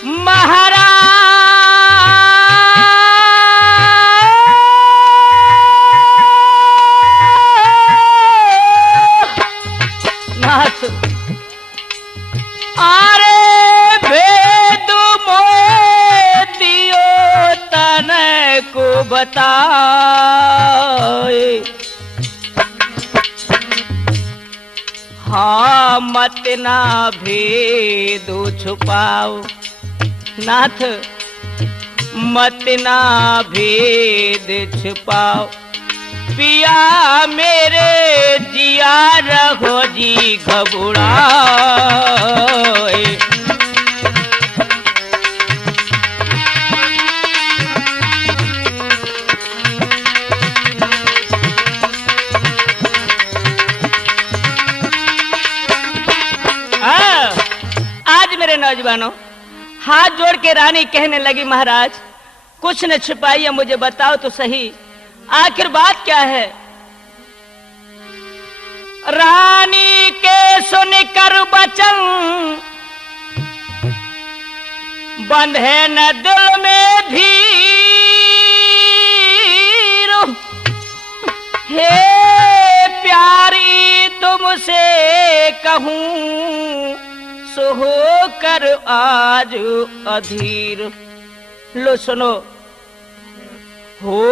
महाराज नाथ, आरे भेद मोतियो तन को बताए, हाँ मत ना भेद छुपाओ। नाथ, मत ना भेद छुपाओ, पिया मेरे जिया रहो जी घबराए। आज मेरे नौजवानों, हाथ जोड़ के रानी कहने लगी, महाराज कुछ न छुपाइए, मुझे बताओ तो सही आखिर बात क्या है। रानी के सुनकर बचन बंधे न दिल में धीर, हे प्यारी तुमसे कहूं सो हो कर आज अधीर। लो सुनो, हो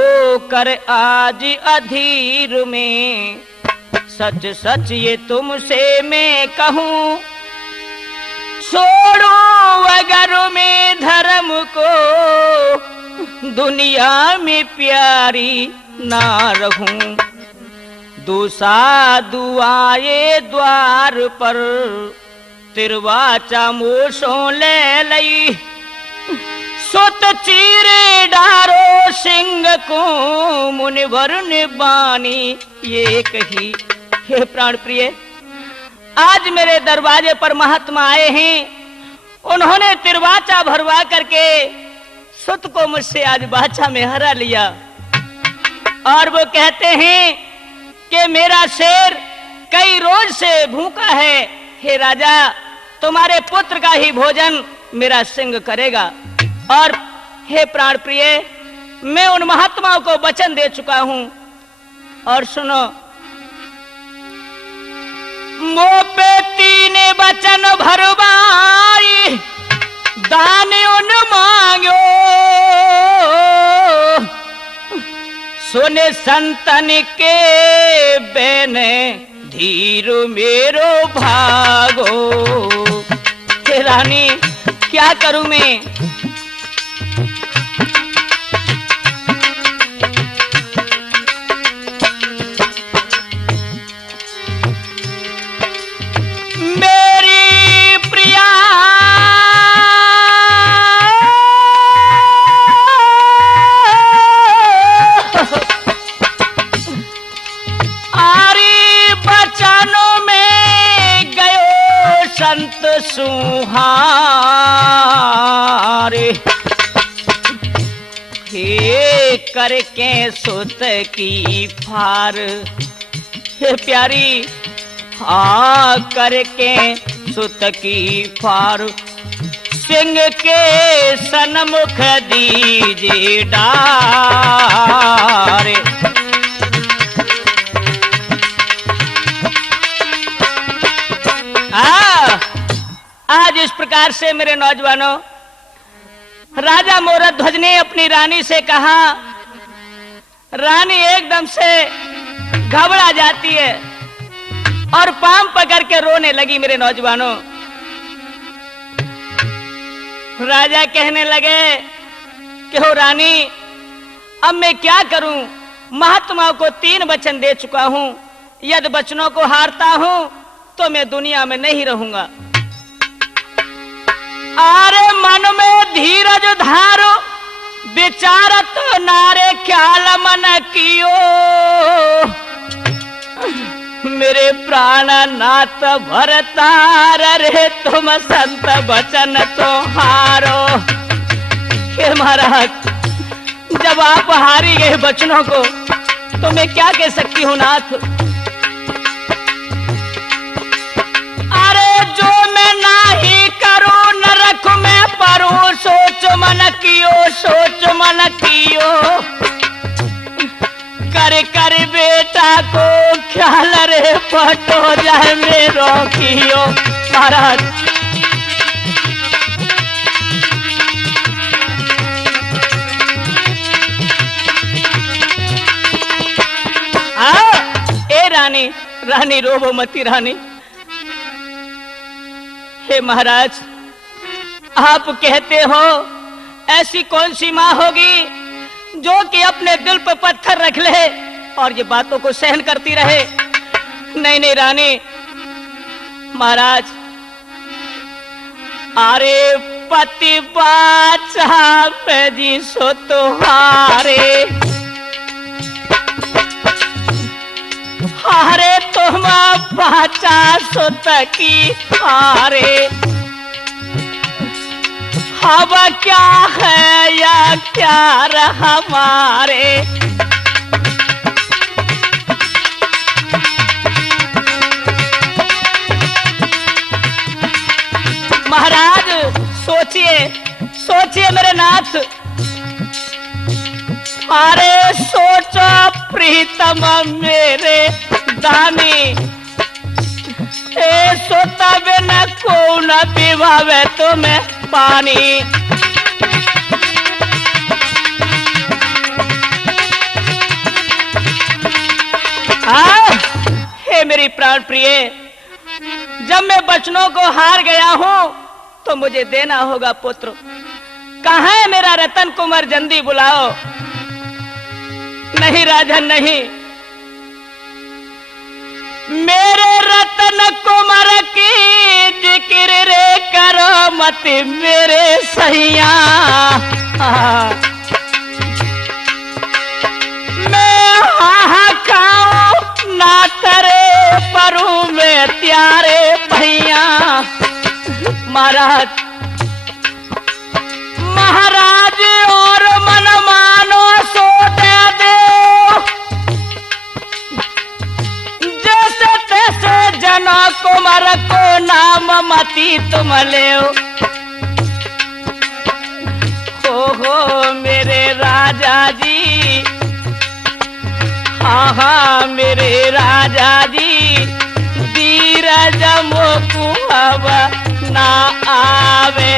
कर आज अधीर में सच सच ये तुमसे मैं कहूं, छोड़ो अगर मैं धर्म को दुनिया में प्यारी ना रहूं। दूसा दुआए द्वार पर तिरवाचा मोशों ले लई, सुत चीरे डारो सिंह को मुनिवर ने बानी ये कही। हे प्राण प्रिय, आज मेरे दरवाजे पर महात्मा आए हैं, उन्होंने तिरवाचा भरवा करके सुत को मुझसे आज बाचा में हरा लिया। और वो कहते हैं कि मेरा शेर कई रोज से भूखा है, हे राजा तुम्हारे पुत्र का ही भोजन मेरा सिंह करेगा। और हे प्राण प्रिय, मैं उन महात्माओं को वचन दे चुका हूं। और सुनो, मोपे तीने वचन भरवाई, दान उन मांगो, सुने संतन के बेने धीर मेरो भागो। हे रानी, क्या करूं मैं। मेरी प्रिया आरी बचनों में गयो संत सुहारे, हे करके सुत की फार। हे प्यारी, हाँ करके सुत की फार, सिंह के सन्मुख दीजे डार। आज इस प्रकार से मेरे नौजवानों, राजा मोरध्वज ने अपनी रानी से कहा। रानी एकदम से घबरा जाती है और पांव पकड़ के रोने लगी। मेरे नौजवानों, राजा कहने लगे कि हो रानी, अब मैं क्या करूं? महात्माओं को 3 वचन दे चुका हूं, यदि वचनों को हारता हूं तो मैं दुनिया में नहीं रहूंगा। आरे मन में धीरज धारो, विचारत नारे ख्याल मन कियो, मेरे प्राण नाथ भरतार रे, तुम संत वचन तो हारो। हे महाराज, जब आप हारी गए वचनों को तो मैं क्या कह सकती हूँ नाथ? अरे जो मैं नाही करूं नरक में परूं, सोच मन कियो, सोच मन कियो, कर कर बेटा को ख्याल रे, पटो जाए मेरो कियो। महाराज, ए रानी, रानी रोबो मती रानी। हे महाराज, आप कहते हो ऐसी कौन सी माँ होगी जो कि अपने दिल पर पत्थर रख ले और ये बातों को सहन करती रहे? नहीं नहीं रानी, महाराज, अरे पति बाचा पे जी सो तुम्हारे, अरे तुम बाचा सुत की हारे, अब क्या है या क्या रहा हमारे? महाराज सोचिए, सोचिए मेरे नाथ। अरे सोचो प्रीतम मेरे दानी, ए सोता बिना को न पिवावे तुम्हें पानी। हे मेरी प्राण प्रिय, जब मैं वचनों को हार गया हूं तो मुझे देना होगा पुत्र। कहाँ है मेरा रतन कुमार? जल्दी बुलाओ। नहीं राजन नहीं, मेरे रतन कुमार की जिक्र रे करो मत मेरे सैया। मैं हाहाकाऊं ना करे परू में त्यारे भैया। महाराज, महाराज और मन मानो सो दे दो, जैसे तैसे जना कुमार को नाम मती तुम ले। हो मेरे राजा जी, हाँ हाँ मेरे राजा जी, धीरज मोकु अब ना आवे,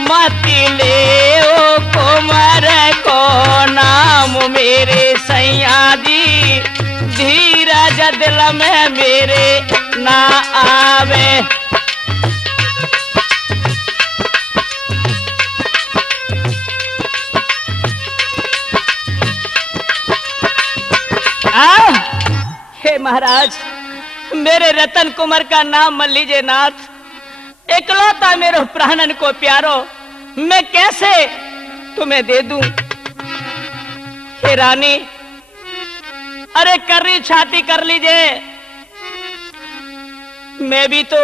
मती ले ओ कुमार को नाम मेरे सैया जी, धीरज दिल में मेरे ना आवे। हे महाराज, मेरे रतन कुमार का नाम मत लीजिए नाथ। इकलौता मेरे प्राणन को प्यारो, मैं कैसे तुम्हें दे दूं? हे रानी, अरे कर्री छाती कर लीजिए। मैं भी तो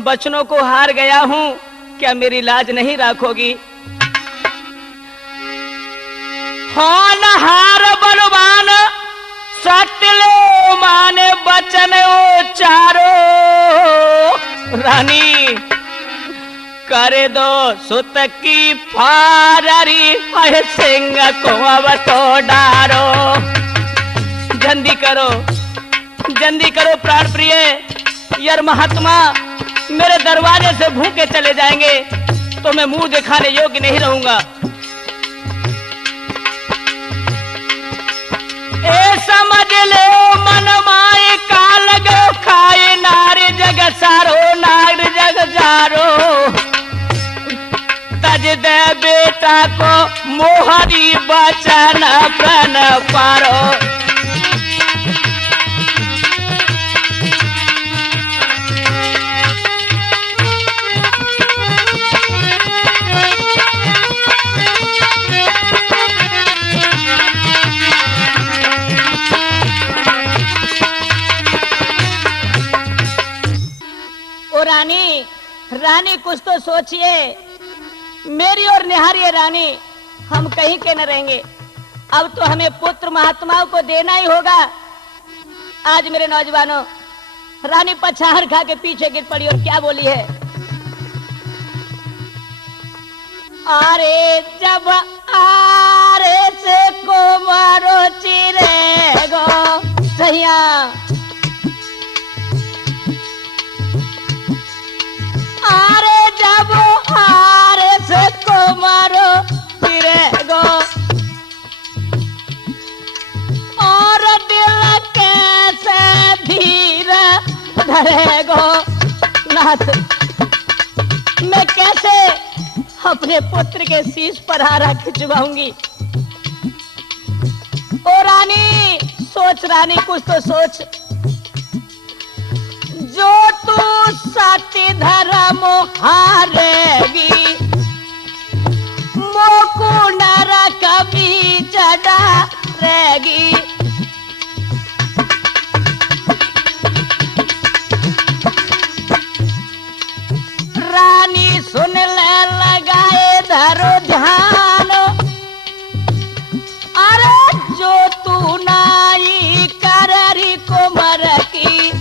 बचनों को हार गया हूं, क्या मेरी लाज नहीं रखोगी? होनहार बलवान सतलो माने बचन उचारो रानी करे दो सुत की फारी है सिंह को अब तो डारो। जल्दी करो प्राण प्रिय, यार महात्मा मेरे दरवाजे से भूखे चले जाएंगे तो मैं मुंह दिखाने योग्य नहीं रहूंगा। ए समझ ले मन माए काल गो खाए नारे जग सारो नार जग जारो। तज दे बेटा को मोहरी बचन प्रण पारो। रानी कुछ तो सोचिए, मेरी और निहारिए रानी, हम कहीं के न रहेंगे। अब तो हमें पुत्र महात्माओं को देना ही होगा। आज मेरे नौजवानों, रानी पछाड़ खा के पीछे गिर पड़ी और क्या बोली है? अरे जब आरे से को मारो चिरे गो सैया, आरे जब आरे से को मारो चिरे गो और दिल कैसे धीर धरेगो। नाथ, मैं कैसे अपने पुत्र के शीश पर हारा खिंचवाऊंगी? ओ रानी, सोच रानी, कुछ तो सोच। जो तू सती धर्म हारेगी, मोकू नरक कभी चढ़ा रहेगी। रानी सुन ले, लगाए धरो ध्यान। अरे जो तू नाई कररी को मरकी,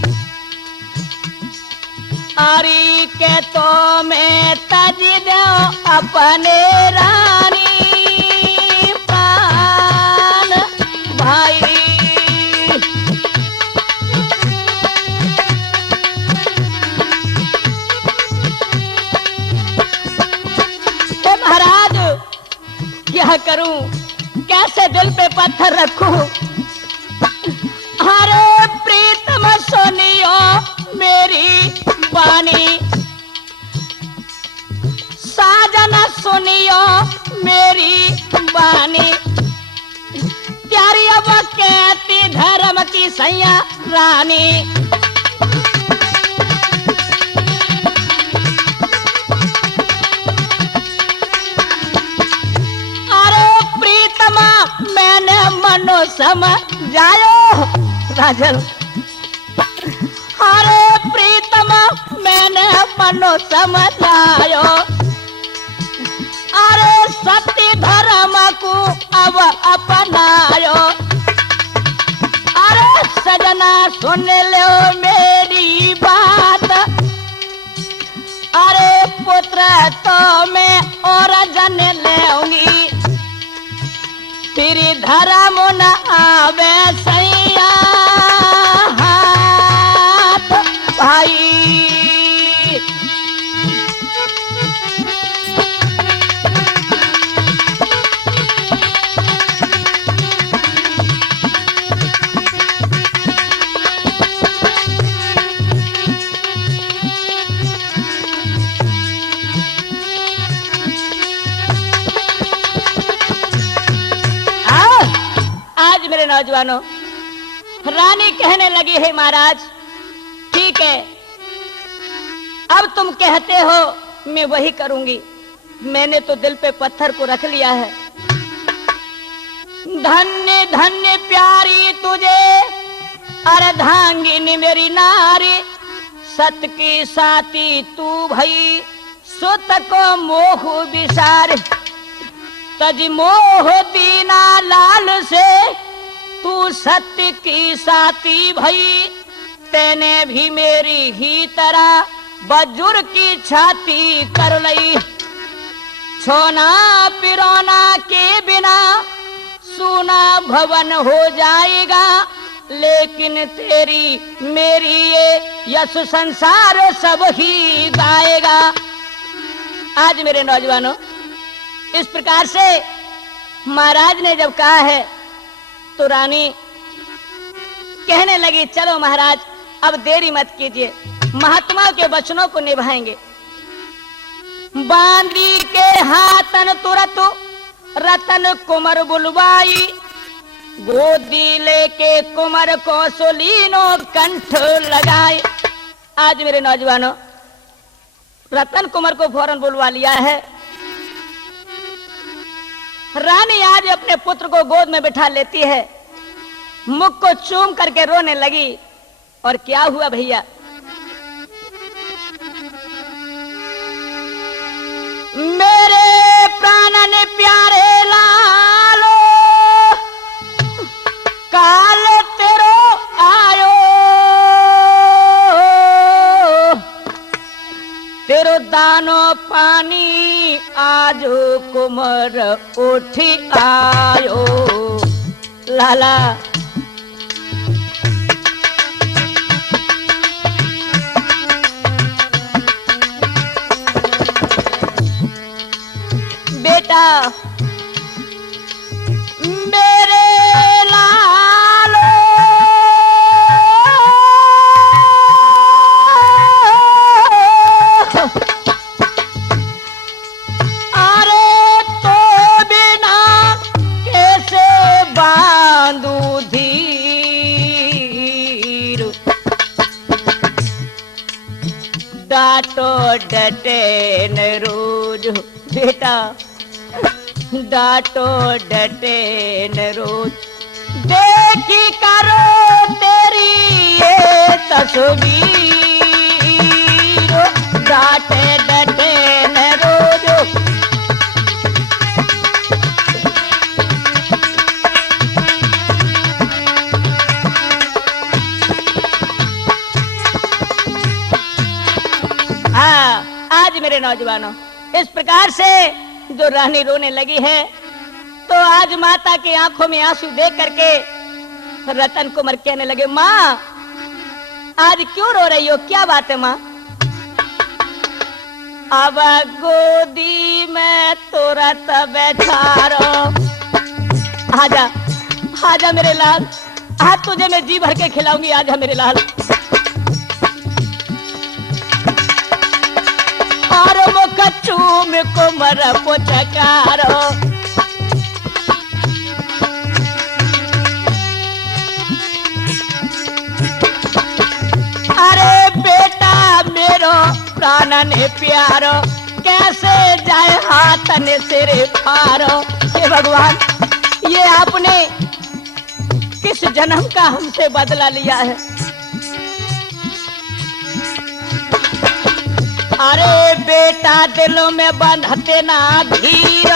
अरी के तो मैं तज दो अपने रानी प्राण भाई। हे महाराज, क्या करूं, कैसे दिल पे पत्थर रखूं? अरे प्रीतम सुनियो मेरी बानी, साजन सुनियो मेरी बानी। प्यारी अब कहती धर्म की सैया रानी। अरे प्रीतमा मैंने मनो समझायो राजन। अरे प्रीतमा मैंने मनो समझायो। अरे सत्य धर्म को अब अपनायो। अरे सजना सुन लो मेरी बात। अरे पुत्र तो मैं और जन लेऊंगी, फिर धर्म न आवे सैया भाई। आज मेरे नौजवानों, रानी कहने लगी है महाराज ठीक है, अब तुम कहते हो मैं वही करूंगी। मैंने तो दिल पे पत्थर को रख लिया है। धन्य धन्य प्यारी तुझे अर्धांगिनी मेरी नारी, सत की साथी तू भई सुत को मोह विसार। तज मोह दीना लाल से तू सत्य की साथी भई, तेने भी मेरी ही तरह बजुर की छाती कर लई। छोना पिरोना के बिना सूना भवन हो जाएगा, लेकिन तेरी मेरी ये यश संसार सब ही गाएगा। आज मेरे नौजवानों, इस प्रकार से महाराज ने जब कहा है तो रानी कहने लगी, चलो महाराज अब देरी मत कीजिए, महात्मा के वचनों को निभाएंगे। बांदी के हाथन तुरत रतन कुमर बुलवाई, गोदी लेके कुमर को सुलीनो कंठ लगाए। आज मेरे नौजवानों, रतन कुमर को फौरन बुलवा लिया है। रानी आज अपने पुत्र को गोद में बिठा लेती है, मुख को चूम करके रोने लगी। और क्या हुआ भैया, मेरे प्राणन प्यारे लालो, काल तेरो आयो, तेरो दानो पानी आज कुमर उठी आयो। लाला बेटा मेरे लालो, अरे तो बिना कैसे बांधू धीर, डांटो डटे न रोज। बेटा डांटो डटे न रोज, देखी करो तेरी ये तस्वीर, डांटे डटे न रोज। हाँ, आज मेरे नौजवानों, इस प्रकार से जो रानी रोने लगी है, तो आज माता की आंखों में आंसू देख करके रतन कुमार कहने लगे, माँ आज क्यों रो रही हो, क्या बात है माँ? अब गोदी में तुरंत बैठा रहो, आजा आजा मेरे लाल, आज तुझे मैं जी भर के खिलाऊंगी, आजा मेरे लाल। और मुख चूम कुमर पुचकारो, अरे बेटा मेरो प्राणन प्यारो, कैसे जाए हाथन सिर फारो। हे भगवान, ये आपने किस जन्म का हमसे बदला लिया है। अरे बेटा दिलों में बंधते ना धीर,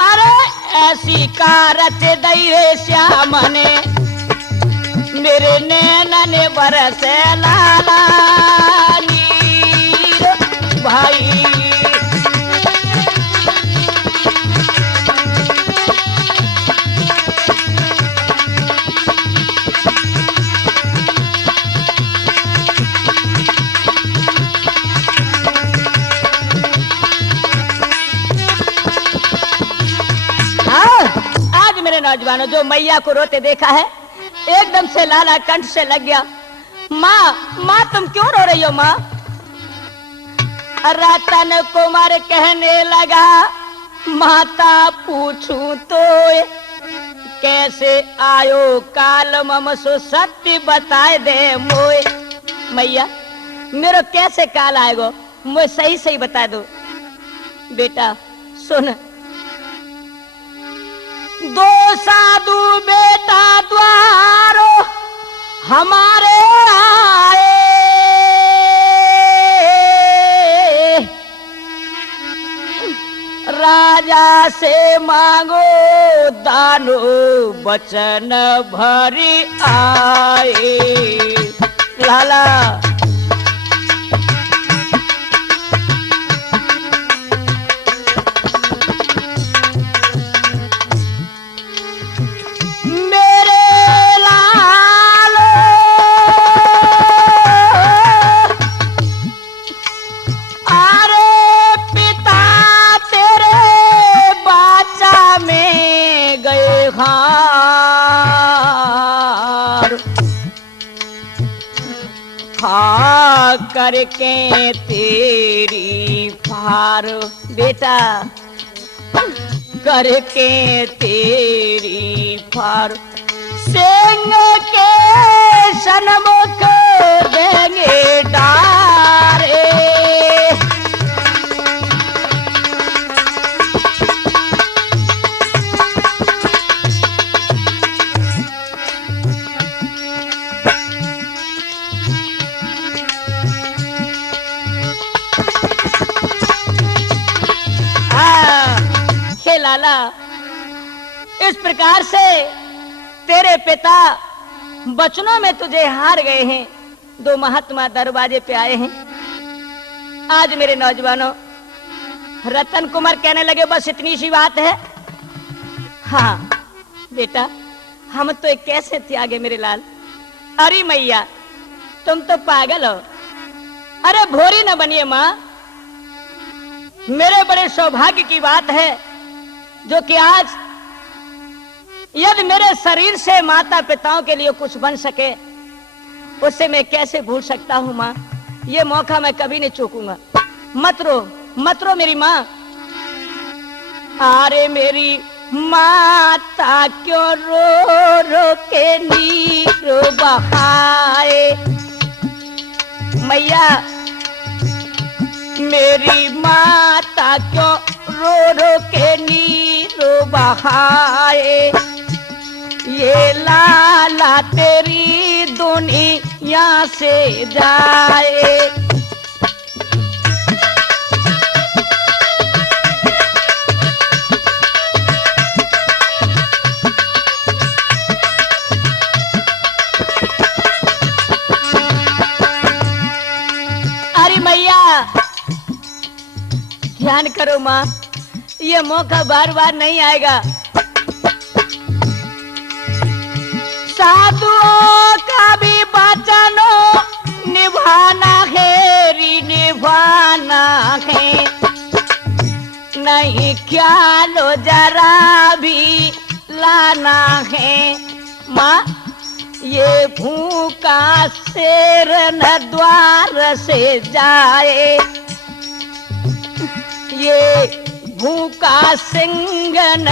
अरे ऐसी कारत दई रे श्याम ने, मेरे नैना ने बरसे लाला नीर भाई। नौजवानों, जो मैया को रोते देखा है, एकदम से लाला कंठ से लग गया। माँ माँ तुम क्यों रो रही हो माँ? रतन कुमार कहने लगा, माता पूछूं तो कैसे आयो काल मम सो सत्य बताए दे मोए। मैया मेरो कैसे काल आएगो, मुझे सही सही बता दो। बेटा सुन, दो साधु बेटा द्वारो हमारे आए, राजा से मांगो दानो बचन भरी आए। लाला करके तेरी फार बेटा करके तेरी फार सिंह के सन्मुख देंगे डारे। लाला इस प्रकार से तेरे पिता बचनों में तुझे हार गए हैं। दो महात्मा दरवाजे पे आए हैं। आज मेरे नौजवानों रतन कुमार कहने लगे बस इतनी सी बात है। हाँ बेटा हम तो एक कैसे त्यागे मेरे लाल। अरे मैया तुम तो पागल हो। अरे भोरी न बनिए माँ। मेरे बड़े सौभाग्य की बात है जो कि आज यदि मेरे शरीर से माता पिताओं के लिए कुछ बन सके उससे मैं कैसे भूल सकता हूं माँ। ये मौका मैं कभी नहीं चूकूंगा। मत रो मेरी माँ। अरे मेरी माता क्यों रो रो के नीरो बहाए। मैया मेरी माता क्यों रो रो के नीरो बहाए। ये लाला तेरी दुनिया से जाए। अरे मैया ध्यान करो माँ। ये मौका बार बार नहीं आएगा। साधुओं का भी वचन निभाना है री निभाना है। नहीं ख्यालो जरा भी लाना है। माँ ये भूखा शेर न द्वार से जाए। ये भूखा सिंगन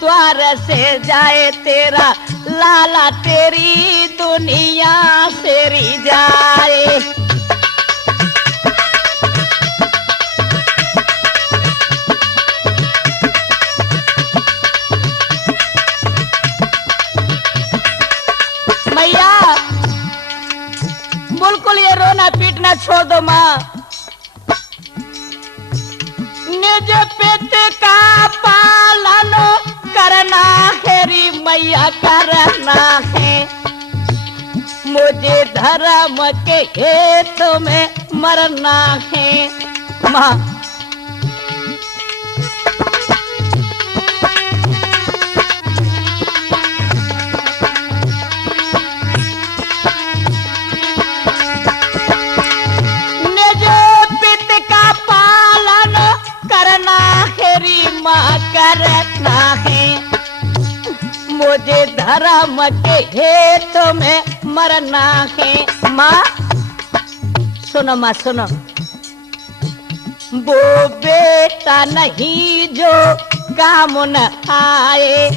द्वार से जाए। तेरा लाला तेरी दुनिया से री जाए। मैया बिल्कुल ये रोना पीटना छोड़ दो माँ। निज पिता का पालन करना है री मैया करना है। मुझे धर्म के हेत में मरना है। माँ करना है। मुझे धर्म के हेत में मरना है। माँ सुनो माँ सुनो। वो बेटा नहीं जो काम न आए।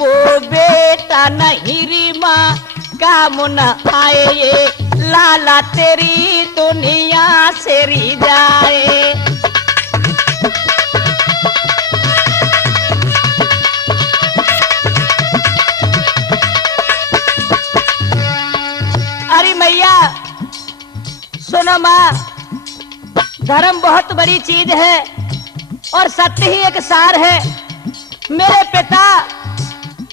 वो बेटा नहीं री माँ काम न आए। ये लाला तेरी दुनिया से री जाए। अरे मैया सुनो माँ। धर्म बहुत बड़ी चीज है। और सत्य ही एक सार है। मेरे पिता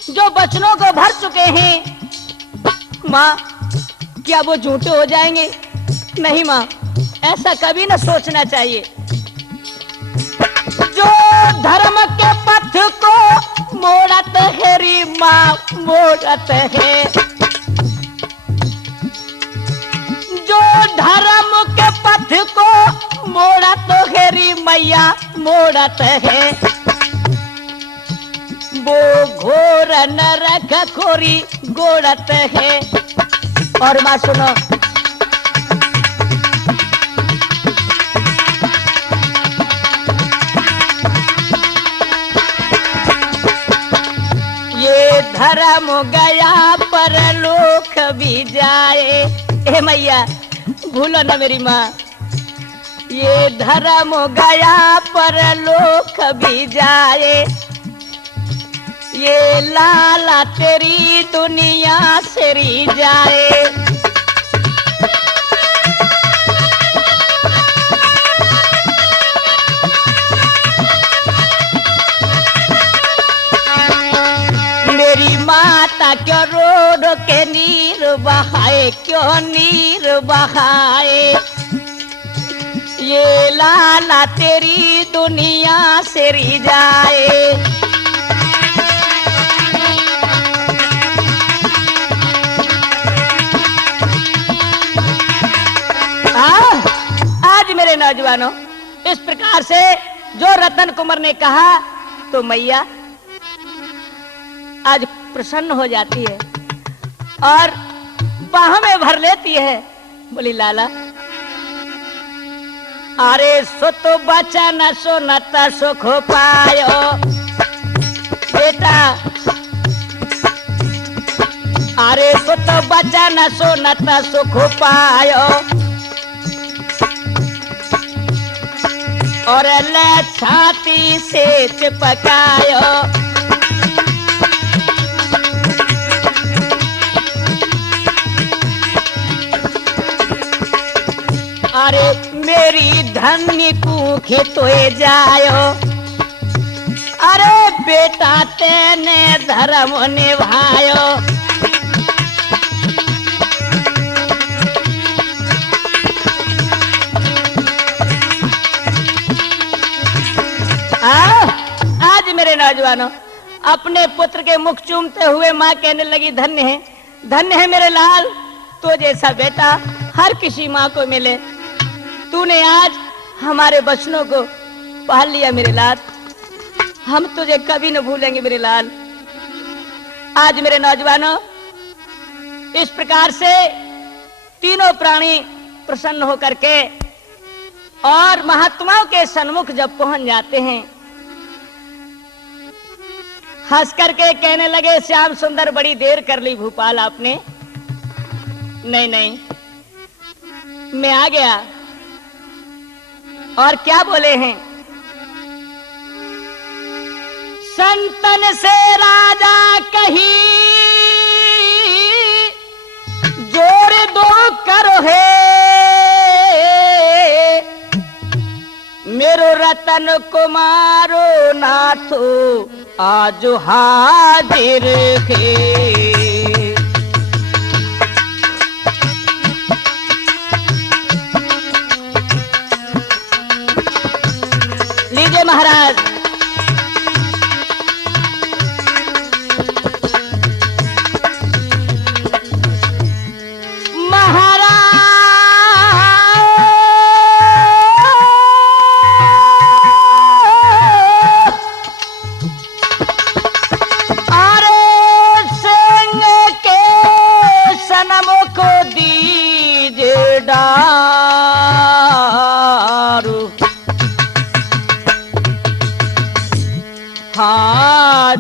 जो वचनों को भर चुके हैं, माँ क्या वो झूठे हो जाएंगे? नहीं माँ, ऐसा कभी न सोचना चाहिए। जो धर्म के पथ को मोड़त है री माँ, मोड़त है। जो धर्म के पथ को मोड़त है री मैया, मोड़त है। वो घोर नरक खोरी गोड़त है। और माँ सुनो, ये धर्म गया परलोक भी जाए। हे मैया भूलो ना मेरी माँ, ये धर्म गया परलोक भी जाए। ये लाला तेरी दुनिया से री जाए। मेरी माता क्यों रो रो के नीर बहाए, क्यों नीर बहाए। ये लाला तेरी दुनिया से री जाए। आज मेरे नौजवानों, इस प्रकार से जो रतन कुमार ने कहा तो मैया आज प्रसन्न हो जाती है और बाहों में भर लेती है। बोली लाला, अरे सुत बचन सुनत सुख पायो बेटा। अरे सुत बचन सुनत सुख पायो और ले छाती से चिपकायो। अरे मेरी धन्य कूखे तोए जायो। अरे बेटा तेने धर्म निभायो। आज मेरे नौजवानों, अपने पुत्र के मुख चूमते हुए माँ कहने लगी, धन्य है मेरे लाल, तो जैसा बेटा हर किसी माँ को मिले। तूने आज हमारे बचनों को पाल लिया मेरे लाल, हम तुझे कभी न भूलेंगे मेरे लाल। आज मेरे नौजवानों, इस प्रकार से तीनों प्राणी प्रसन्न होकर के और महात्माओं के सन्मुख जब पहुंच जाते हैं, हंस करके कहने लगे, श्याम सुंदर बड़ी देर कर ली भूपाल आपने। नहीं, मैं आ गया। और क्या बोले हैं? संतन से राजा कही जोड़ दो करो है। मेरो रतन कुमारो नाथो आज हाजिर के। लीजिए महाराज,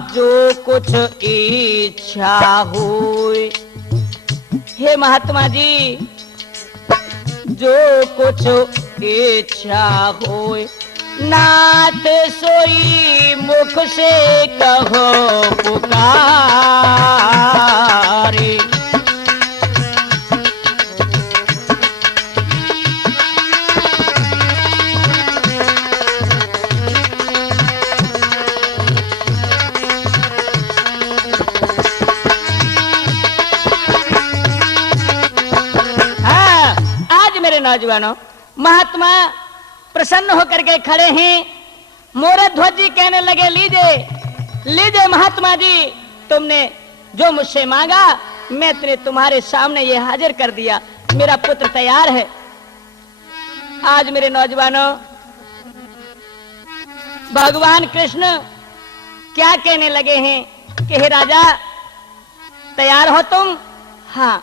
जो कुछ इच्छा हुई। हे महात्मा जी, जो कुछ इच्छा होए नाथ सोई मुख से कहो पुकारे। नौजवानों, महात्मा प्रसन्न होकर के खड़े हैं। मोरध्वज जी कहने लगे, लीजिए लीजिए महात्मा जी, तुमने जो मुझसे मांगा मैं तुम्हारे सामने ये हाजिर कर दिया। मेरा पुत्र तैयार है। आज मेरे नौजवानों, भगवान कृष्ण क्या कहने लगे हैं कि हे राजा, तैयार हो तुम? हाँ,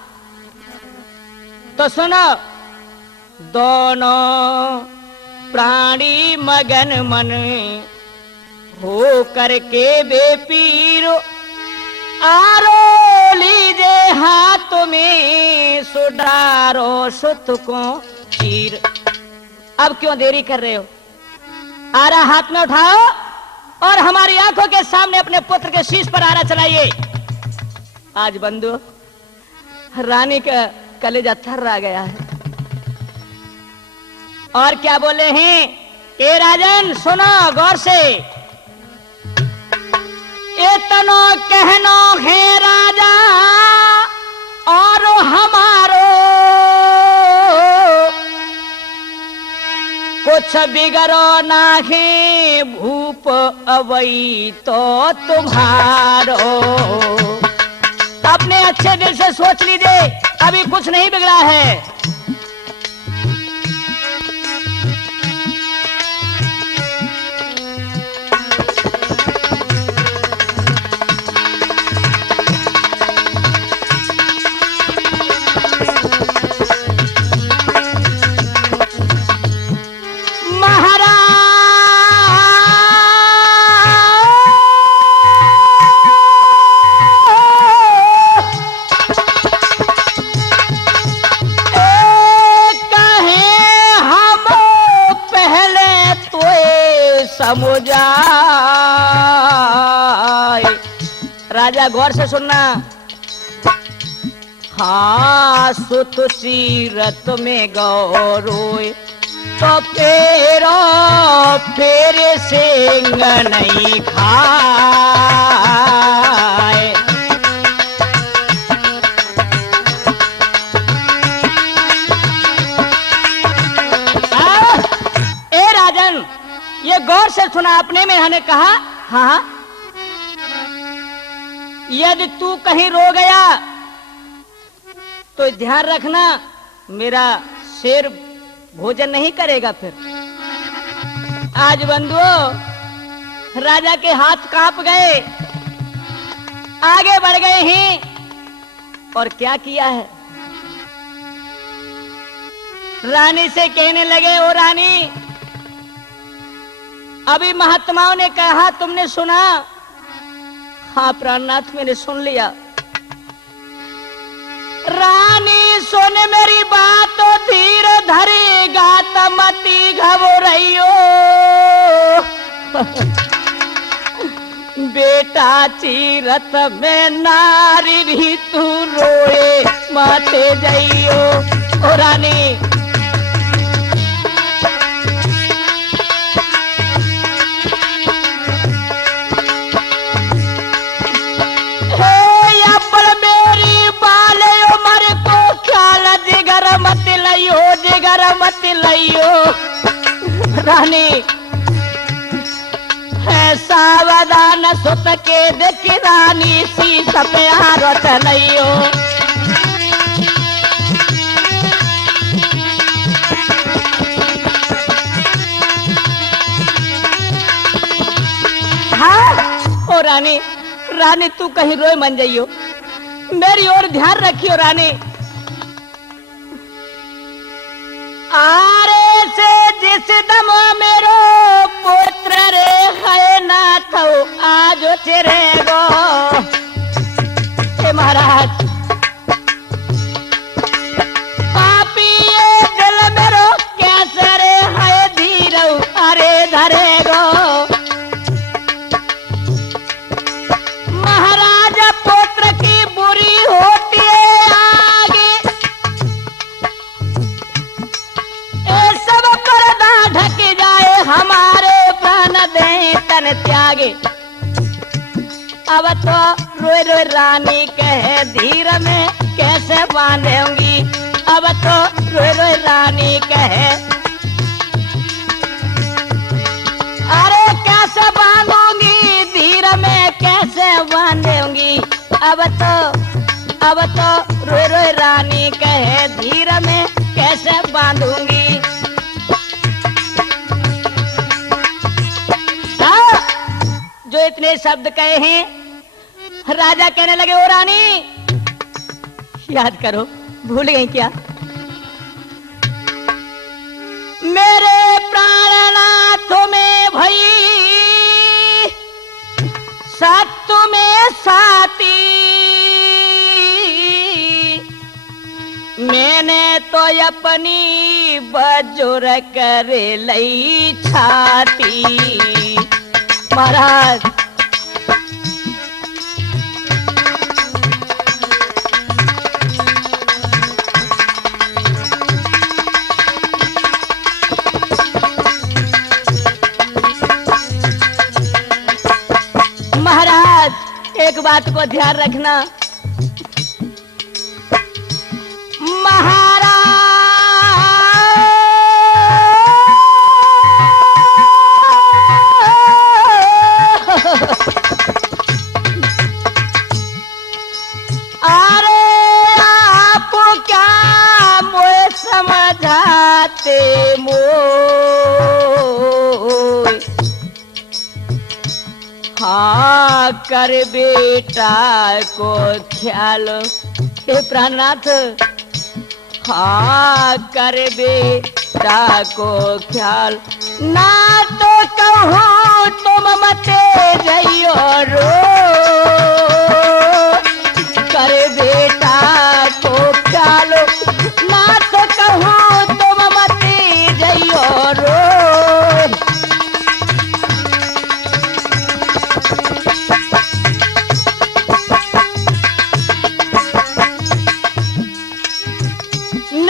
तो सुनो। दोनों प्राणी मगन मन हो करके बेपीर, आरो लीजे हाथ में सुडारो सुत को चीर। अब क्यों देरी कर रहे हो? आरा हाथ में उठाओ और हमारी आंखों के सामने अपने पुत्र के शीश पर आरा चलाइए। आज बंधु, रानी का कलेजा थर्रा गया है। और क्या बोले हैं कि राजन सुनो गौर से, इतनो कहनो है राजा और हमारो, कुछ बिगड़ो नाही भूप अवई तो तुम्हारो। अपने अच्छे दिल से सोच लीजिए, अभी कुछ नहीं बिगड़ा है। राजा गौर से सुनना। हाँ, सुत सीरत में गौरोय तो फेरो फेर सिंग नहीं खाए। ए राजन, ये गौर से सुना आपने। मैंने कहा हाँ, यदि तू कहीं रो गया तो ध्यान रखना, मेरा शेर भोजन नहीं करेगा फिर। आज बंधुओं, राजा के हाथ कांप गए, आगे बढ़ गए हैं और क्या किया है, रानी से कहने लगे, ओ रानी, अभी महात्माओं ने कहा तुमने सुना? हाँ प्राणनाथ, मैंने सुन लिया। रानी सुन मेरी बात तो धीर धरेगा तमती घबराइयो। बेटा चीरत में नारी भी तू रोए माते जाइयो। ओ रानी, मत लइयो। रानी है सावधान सुत के देख, रानी सी सप्यारत लइयो। हाँ ओ रानी, रानी तू कहीं रोए मन जाइयो, मेरी ओर ध्यान रखियो रानी। आरे से जिस दम मेरो पुत्र रे है ना थो आज तेरे गो। महाराज, पापी दिल मेरो कैसे रे है धीरो, अरे धरे गो। महाराज पुत्र की बुरी होती है आगे, ढक जाए हमारे प्राण दे तन त्यागे। अब तो रोए रोए रानी कहे धीर में कैसे बांधूंगी, अब तो रोए रोए रानी कहे अरे कैसे बांधूंगी धीर में कैसे बांधूंगी। अब तो रोए रोए रानी कहे धीर में कैसे बांधूंगी। जो इतने शब्द कहे हैं राजा कहने लगे ओ रानी याद करो भूल गई क्या मेरे प्राणनाथ में भई सत्तु में साथी मैंने तो अपनी बजुर कर लई छाती। महाराज एक बात को ध्यान रखना महाराज अरे आप क्या मोए समझाते मोए हाँ कर बेटा को ख्याल हे प्राणनाथ हाँ कर बेटा को ख्याल ना तो कहूँ तुम मते जइयो रो कर बेटा को ख्याल ना तो कहूँ तुम मते जइयो रो।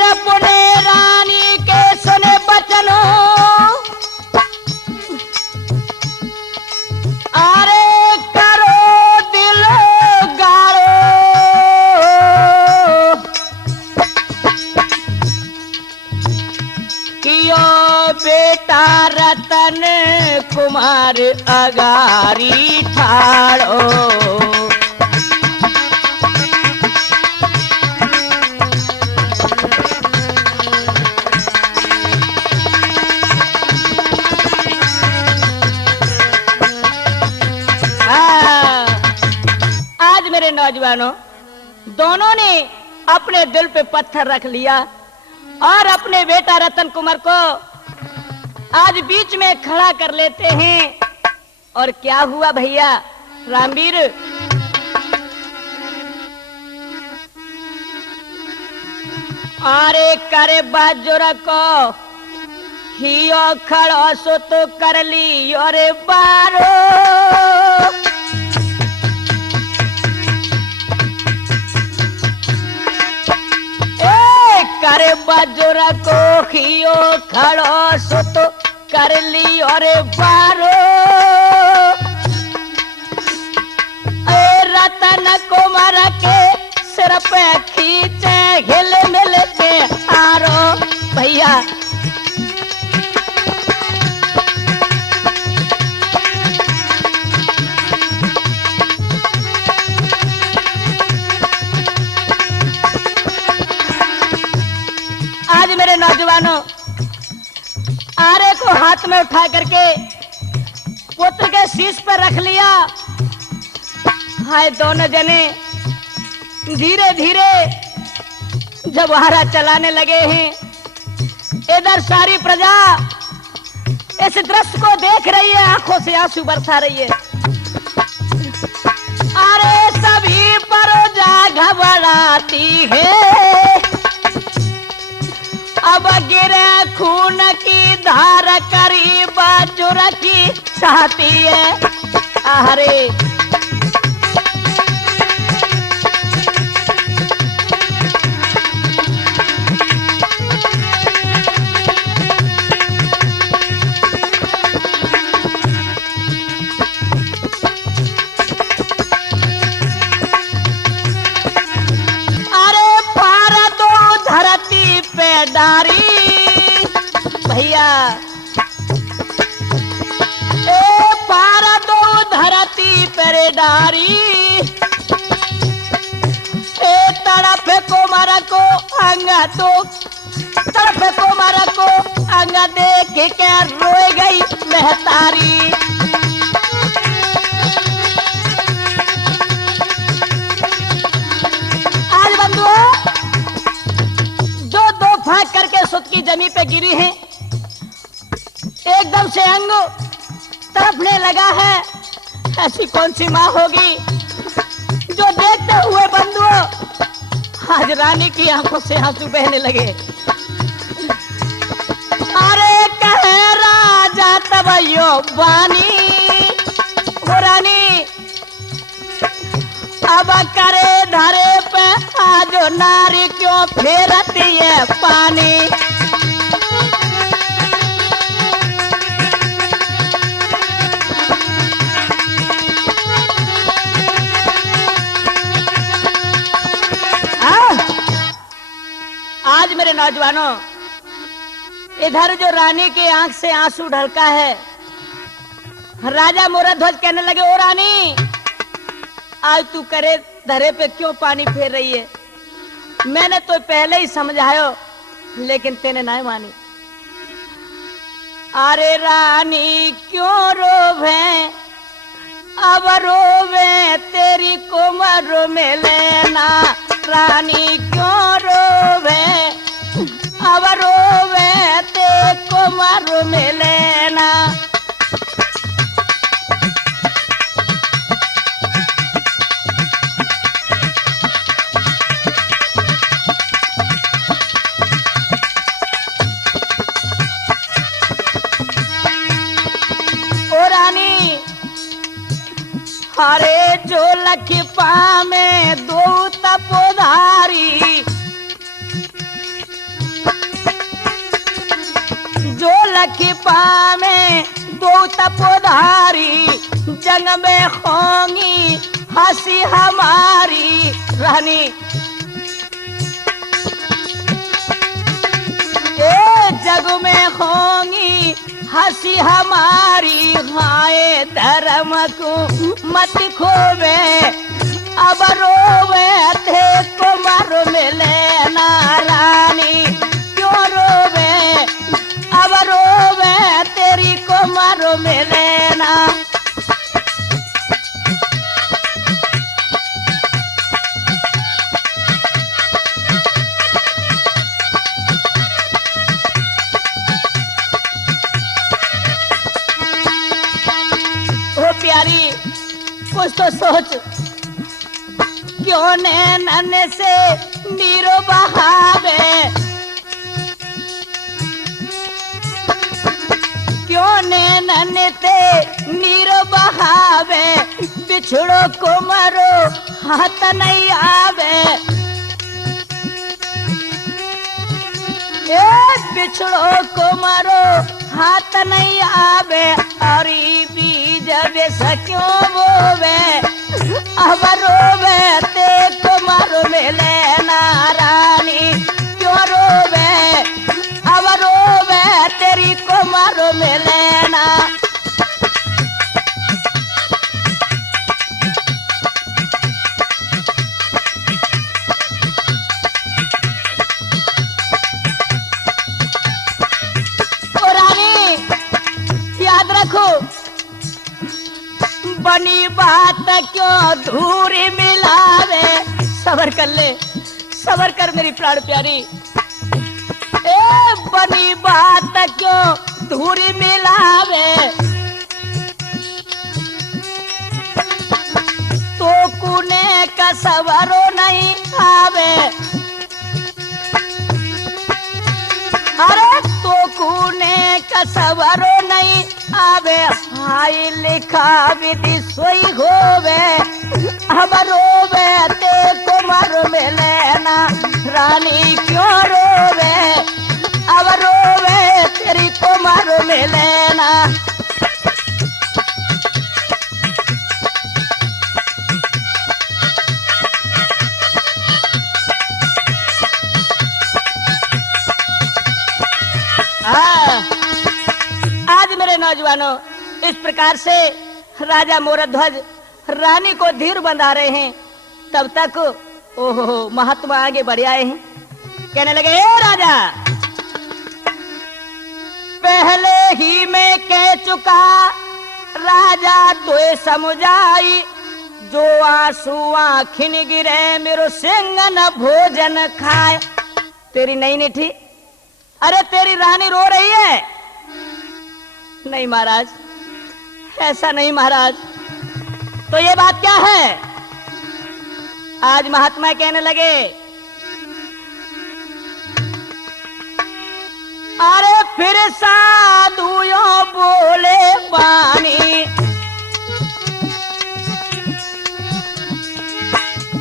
अपने रानी के सुने बचनो अरे करो दिल गाड़ो कियो बेटा रतन कुमार अगारी ठाड़ो। मेरे नौजवानों दोनों ने अपने दिल पे पत्थर रख लिया और अपने बेटा रतन कुमार को आज बीच में खड़ा कर लेते हैं। और क्या हुआ भैया रामवीर अरे करे बाजुरा को हियो खड़ो सो तो कर ली और बारो करे बाजुरा को खियो खड़ो सो तो कर ली और बारो रतन कुमार के सिर पे खींचे हिल मिल के आरो भैया आज मेरे नौजवानों आरे को हाथ में उठा करके पुत्र के शीश पर रख लिया। हाय दोनों जने धीरे धीरे जब हारा चलाने लगे हैं इधर सारी प्रजा इस दृश्य को देख रही है आंखों से आंसू बरसा रही है। अरे सभी प्रजा घबराती है अब गिरे खून की धार करी बाजुर की छाती है। अरे अरे पार दो धरती डारी भैया ए पारा दो धरती पर डारी ए तड़प को मारा को अंगा दो तड़प को मारा को अंगा देख के रोए गई महतारी आज बंधुओं जो दो फाक करके सुत की जमी पे गिरी है एकदम से अंग तड़पने लगा है ऐसी कौन सी माँ होगी जो देखते हुए बंधुओं आज रानी की आंखों से आंसू बहने लगे। अरे कहे राजा तब यो बानी वो रानी अब करे धरे पे आज नारी क्यों फेरती है पानी आज मेरे नौजवानों इधर जो रानी के आंख से आंसू ढलका है राजा मोराध्वज कहने लगे ओ रानी आज तू करे धरे पे क्यों पानी फेर रही है मैंने तो पहले ही समझायो लेकिन तेने ना मानी। अरे रानी क्यों रोवे अब रोवे तेरी कोमर में लेना रानी क्यों रोवे अब रोवे ते कोमर में लेना ओ रानी अरे जो लखी पामे दो तपोधारी जो लखी पामे दो तपोधारी जंग में होंगी हंसी हमारी रानी ए जग में होंगी हंसी हमारी हाय धर्म को मत खोवे अब रोवे थे कुमार मिले ना रानी क्यों रोवे अब रोवे तेरी कुमार मिले ना प्यारी कुछ तो सोच क्यों नैनन से नीरो बहावे क्यों नैनन से नीरो बहावे बिछड़ो को मरो हाथ नहीं आवे बिछड़ो को मरो हाथ नहीं आवे और बीज क्यों बोवे अब रोवे ते कुमार मिले ना रानी क्यों रोवे अब रोवे तेरी कुमार मिले ना बनी बात क्यों धूरी मिलावे सबर कर ले सबर कर मेरी प्राण प्यारी ए बनी बात क्यों धूरी मिलावे तो कुने का सवरो नहीं आवे अरे तो कुने का सवरो नहीं आवे हाय लिखा विधि सोई होवे अब रोवे ते कुमार में लेना रानी क्यों रोवे अब रोवे तेरी कुमार में लेना नौजवानों, इस प्रकार से राजा मोरध्वज रानी को धीर बंधा रहे हैं। तब तक ओहो महात्मा आगे बढ़ आए हैं। कहने लगे, ए राजा, पहले ही मैं कह चुका राजा तो समझाई, जो आंसू आँखिन गिरे मेरो सिंह न भोजन खाए। तेरी नहीं निठी, अरे तेरी रानी रो रही है। नहीं महाराज, ऐसा नहीं महाराज। तो ये बात क्या है? आज महात्मा कहने लगे, अरे फिर साधुओं बोले पानी,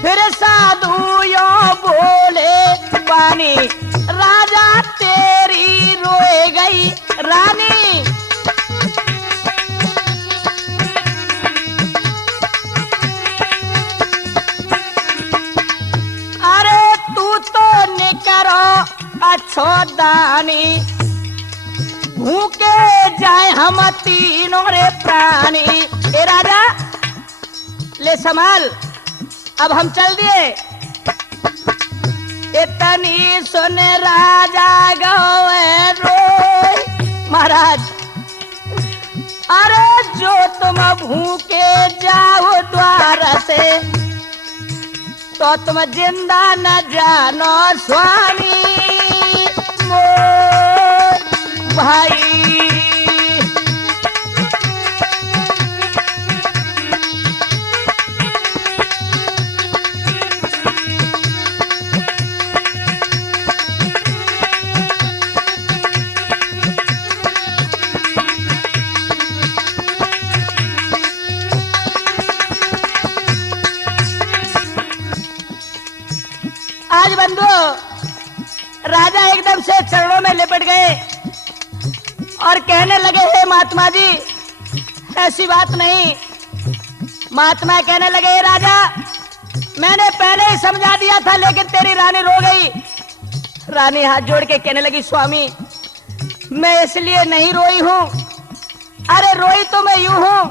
फिर साधुओं बोले पानी, राजा तेरी रोए गई रानी। अरे तू तो निकरो अच्छो दानी, भूखे जाए हम तीनों रे प्राणी। ए राजा ले संभाल, अब हम चल दिए। इतनी सुन राजा गए रोए। महाराज, अरे जो तुम भूखे जाओ द्वार से, तो तुम जिंदा न जानो स्वामी मोर भाई। आज बंधु राजा एकदम से चरणों में लिपट गए और कहने लगे, हे महात्मा जी, ऐसी बात नहीं। महात्मा कहने लगे, राजा, मैंने पहले ही समझा दिया था, लेकिन तेरी रानी रो गई। रानी हाथ जोड़ के कहने लगी, स्वामी, मैं इसलिए नहीं रोई हूं। अरे रोई तो मैं यूं हूं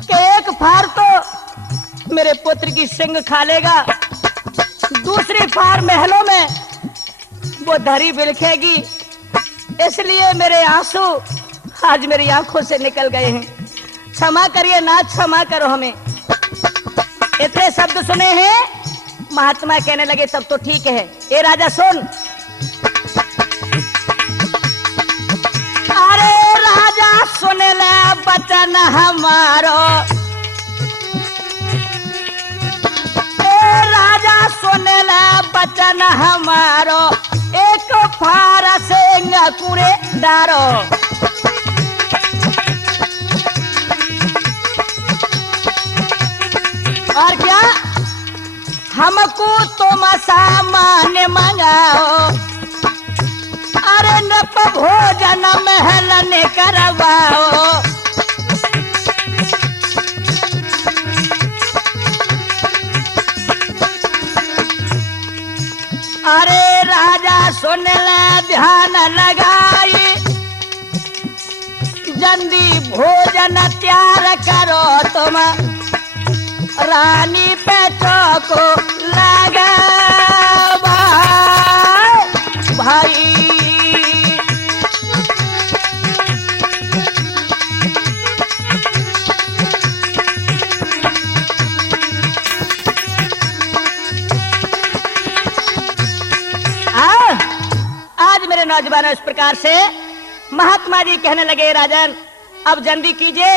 कि एक फार तो मेरे पुत्र की सिंग खा लेगा, दूसरी फार महलों में वो धरी बिलखेगी। इसलिए मेरे आंसू आज मेरी आंखों से निकल गए हैं। क्षमा करिए नाथ, क्षमा करो हमें। इतने शब्द सुने हैं। महात्मा कहने लगे, तब तो ठीक है। ए राजा सुन। अरे राजा सुन ले बचन हमारो, राजा सुन ले बचन हमारो, एक फारा सिंह कुरे डारो। और क्या? हमको तुम सामान मंगाओ, अरे नप भोजन महल ने करवाओ। अरे राजा सुन ले ध्यान लगाई, जल्दी भोजन तैयार करो तुम, रानी पे चौको लगा भाई। आज मेरे नौजवानों, इस प्रकार से महात्मा जी कहने लगे, राजन अब जल्दी कीजिए,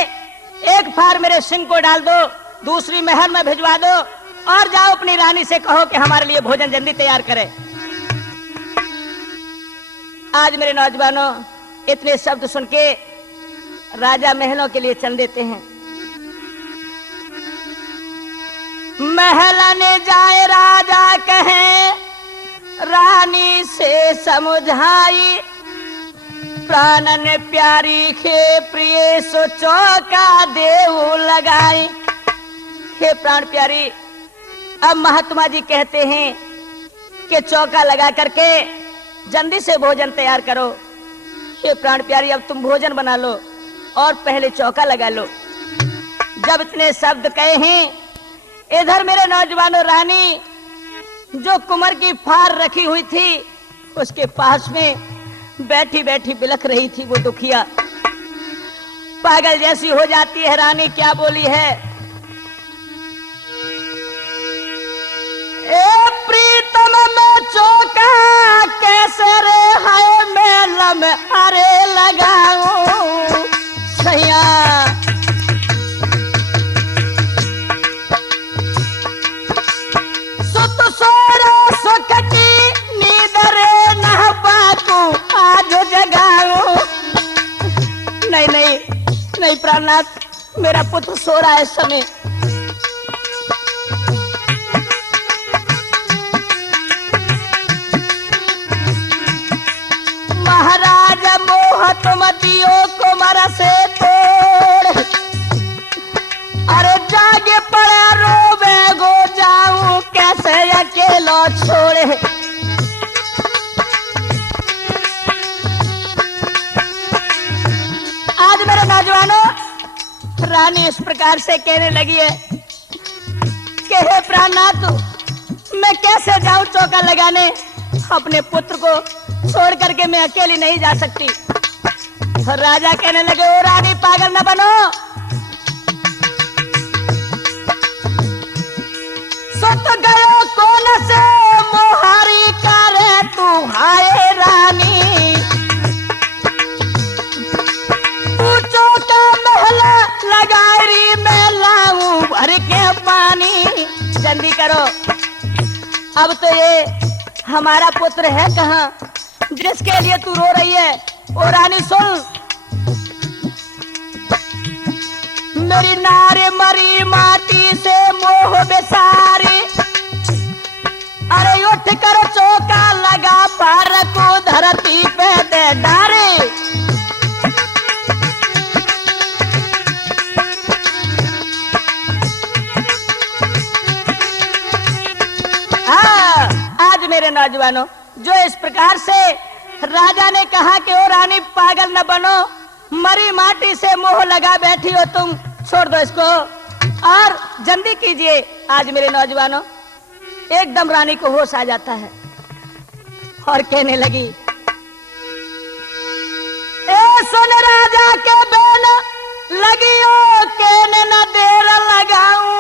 एक फार मेरे सिंह को डाल दो, दूसरी महल में भिजवा दो, और जाओ अपनी रानी से कहो कि हमारे लिए भोजन जल्दी तैयार करे। आज मेरे नौजवानों, इतने शब्द सुन के राजा महलों के लिए चल देते हैं। महल ने जाए राजा कहे, रानी से समझाई, प्राणन प्यारी खे प्रिय सो चौका देव लगाई। हे प्राण प्यारी, अब महात्मा जी कहते हैं कि चौका लगा करके जल्दी से भोजन तैयार करो। हे प्राण प्यारी, अब तुम भोजन बना लो। और पहले चौका लगा लो। जब इतने शब्द कहे हैं, इधर मेरे नौजवानों रानी जो कुंवर की फार रखी हुई थी उसके पास में बैठी बैठी बिलख रही थी। वो दुखिया पागल जैसी हो जाती है। रानी क्या बोली है? ए प्रीतम में चौका कैसे रे हाय मेला में अरे लगाऊं सैया। सुत सोरो सुकटी नींदरे न पाकू आज जगाऊं। नहीं नहीं नहीं प्राणनाथ, मेरा पुत्र सो रहा है इस समय। महाराज मोह तुम दियो कुमार से तोड़, अरे जागे पड़ा रोवे गो जाऊं कैसे अकेलो छोड़े। आज मेरे नौजवानों रानी इस प्रकार से कहने लगी है कि हे प्राणनाथ, मैं कैसे जाऊं चौका लगाने? अपने पुत्र को छोड़ करके मैं अकेली नहीं जा सकती। और राजा कहने लगे, ओ रानी पागल न बनो, सुत गयो कौन से मोहारी करे तू हाय रानी। तू चौका महला लगारी मैं लाऊं भर के पानी। जल्दी करो, अब तो ये हमारा पुत्र है कहाँ जिसके लिए तू रो रही है? ओ रानी सुन, मेरी नारे मरी माटी से मोह बेसारी, अरे उठ कर चौका लगा पार को धरती पे दे डारे। आज मेरे नौजवानों, जो इस प्रकार से राजा ने कहा कि ओ रानी पागल न बनो, मरी माटी से मोह लगा बैठी हो तुम, छोड़ दो इसको और जल्दी कीजिए। आज मेरे नौजवानों एकदम रानी को होश आ जाता है और कहने लगी, ए सुन राजा के बेन लगियो कहने न देर लगाऊं।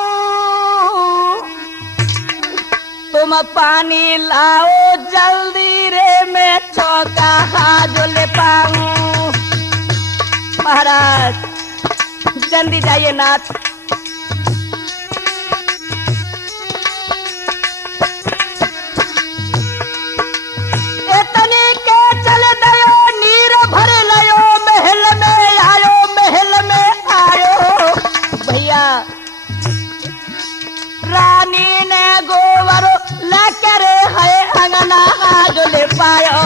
तुम पानी लाओ जल्दी रे मैं चौका हाथ ले पाऊं। महाराज जल्दी जाइए नाथ। इतने के चल दयो नीर भर लयो महल में आयो, महल में आयो भैया। रानी ने गोबर लेकर है अंगना आज ले पायो।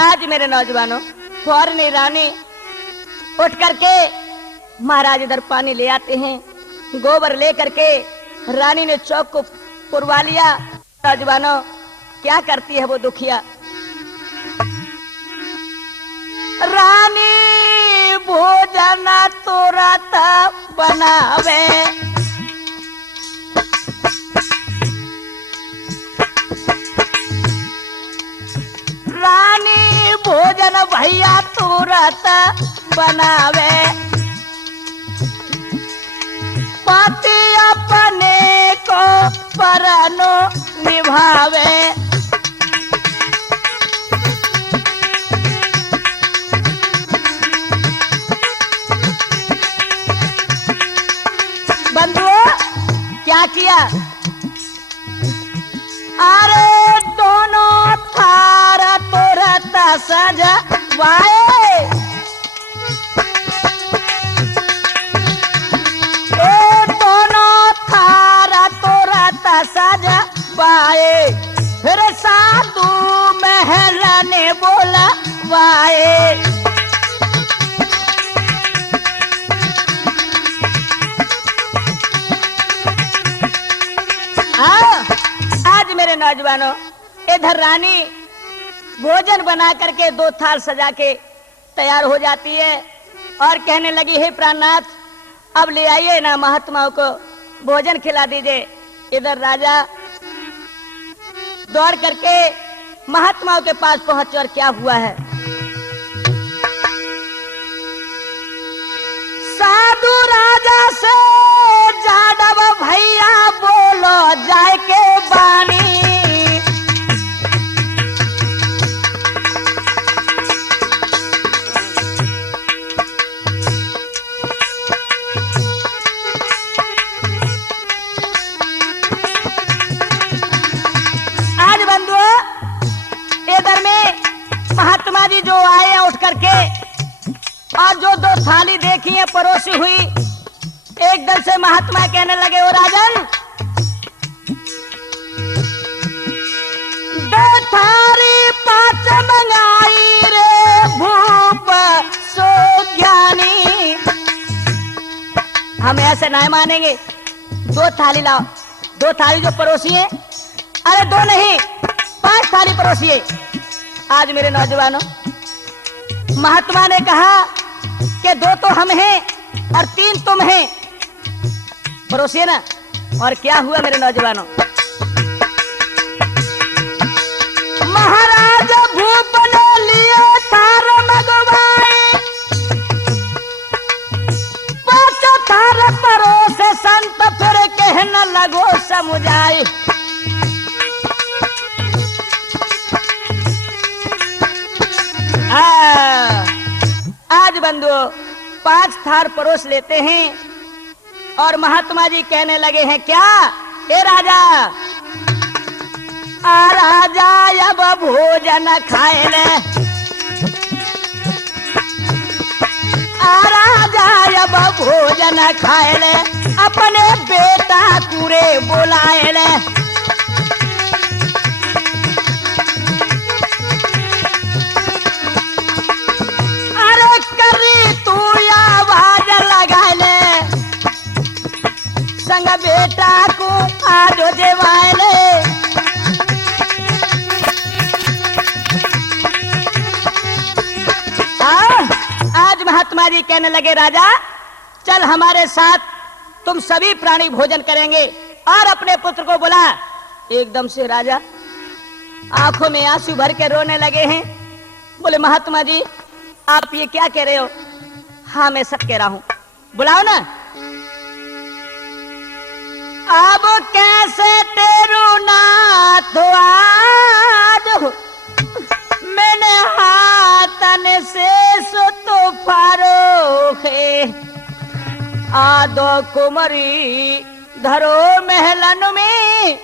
आज मेरे नौजवानों फौरन रानी उठ करके महाराज इधर पानी ले आते हैं। गोबर ले करके रानी ने चौक को पुरवा लिया। नौजवानों क्या करती है वो दुखिया? रानी भोजन तुरंत बनावे, रानी भोजन भैया तुरंत बनावे। पति अपने को परनो निभावे। बंधुओं क्या किया? अरे दोनों थार तुरंत सजवाए। दोनों थार तुरंत सजवाए। फिर साधु महल ने बोलवाए। नौजवानों, इधर रानी भोजन बना करके 2 थाल सजा के तैयार हो जाती है और कहने लगी, हे प्राणनाथ, अब ले आइए ना महात्माओं को भोजन खिला दीजिए। इधर राजा दौड़ करके महात्माओं के पास पहुंचे और क्या हुआ है। साधु राजा से जाडव भैया बोलो जाए के बानी, महात्मा जी जो आए उठ करके और जो 2 थाली देखी है परोसी हुई, एकदम से महात्मा कहने लगे, ओ राजन, 2 थाली 5 मंगाई रे भूप सो ज्ञानी। हम ऐसे नहीं मानेंगे, 2 थाली लाओ। 2 थाली जो परोसी है, अरे 2 नहीं 5 थाली परोसी है। आज मेरे नौजवानों, महात्मा ने कहा कि 2 तो हम हैं और 3 तुम हैं, परोसिए ना। और क्या हुआ मेरे नौजवानों, महाराज भूप ने लिए थार मंगवाए, 5 थार परोसे संत फिर कहने लगो समुझाए। आज बंधुओं 5 थार परोस लेते हैं और महात्मा जी कहने लगे हैं, क्या ए राजा, आ राजा अब भोजन खाए ले, आ राजा अब भोजन खाए ले, अपने बेटा कुरे बुलाए ले। संग बेटा को आज जेवाले, आज महात्मा जी कहने लगे, राजा चल हमारे साथ, तुम सभी प्राणी भोजन करेंगे और अपने पुत्र को बुला। एकदम से राजा आंखों में आंसू भर के रोने लगे हैं। बोले, महात्मा जी आप ये क्या कह रहे हो? हाँ मैं सब कह रहा हूं, बुलाओ ना। अब कैसे तेरू नाथ आज मैंने हाथन से सुतो फारोखे, आदो कुमरी धरो महलन में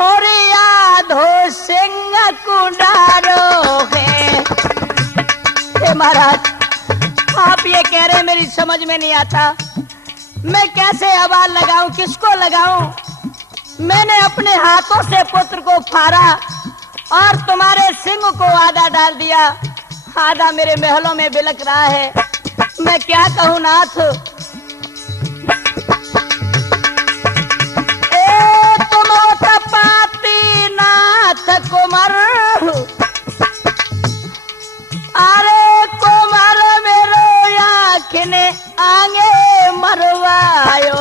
और यादो सिंह कुंडारो है। महाराज आप ये कह रहे हैं, मेरी समझ में नहीं आता, मैं कैसे आवाज लगाऊं, किसको लगाऊं? मैंने अपने हाथों से पुत्र को फाड़ा और तुम्हारे सिंह को आधा डाल दिया, आधा मेरे महलों में बिलक रहा है, मैं क्या कहूं नाथ। ए तुम तपाती नाथ कुमार, अरे कुमार मेरो आँखने आगे मरवायो,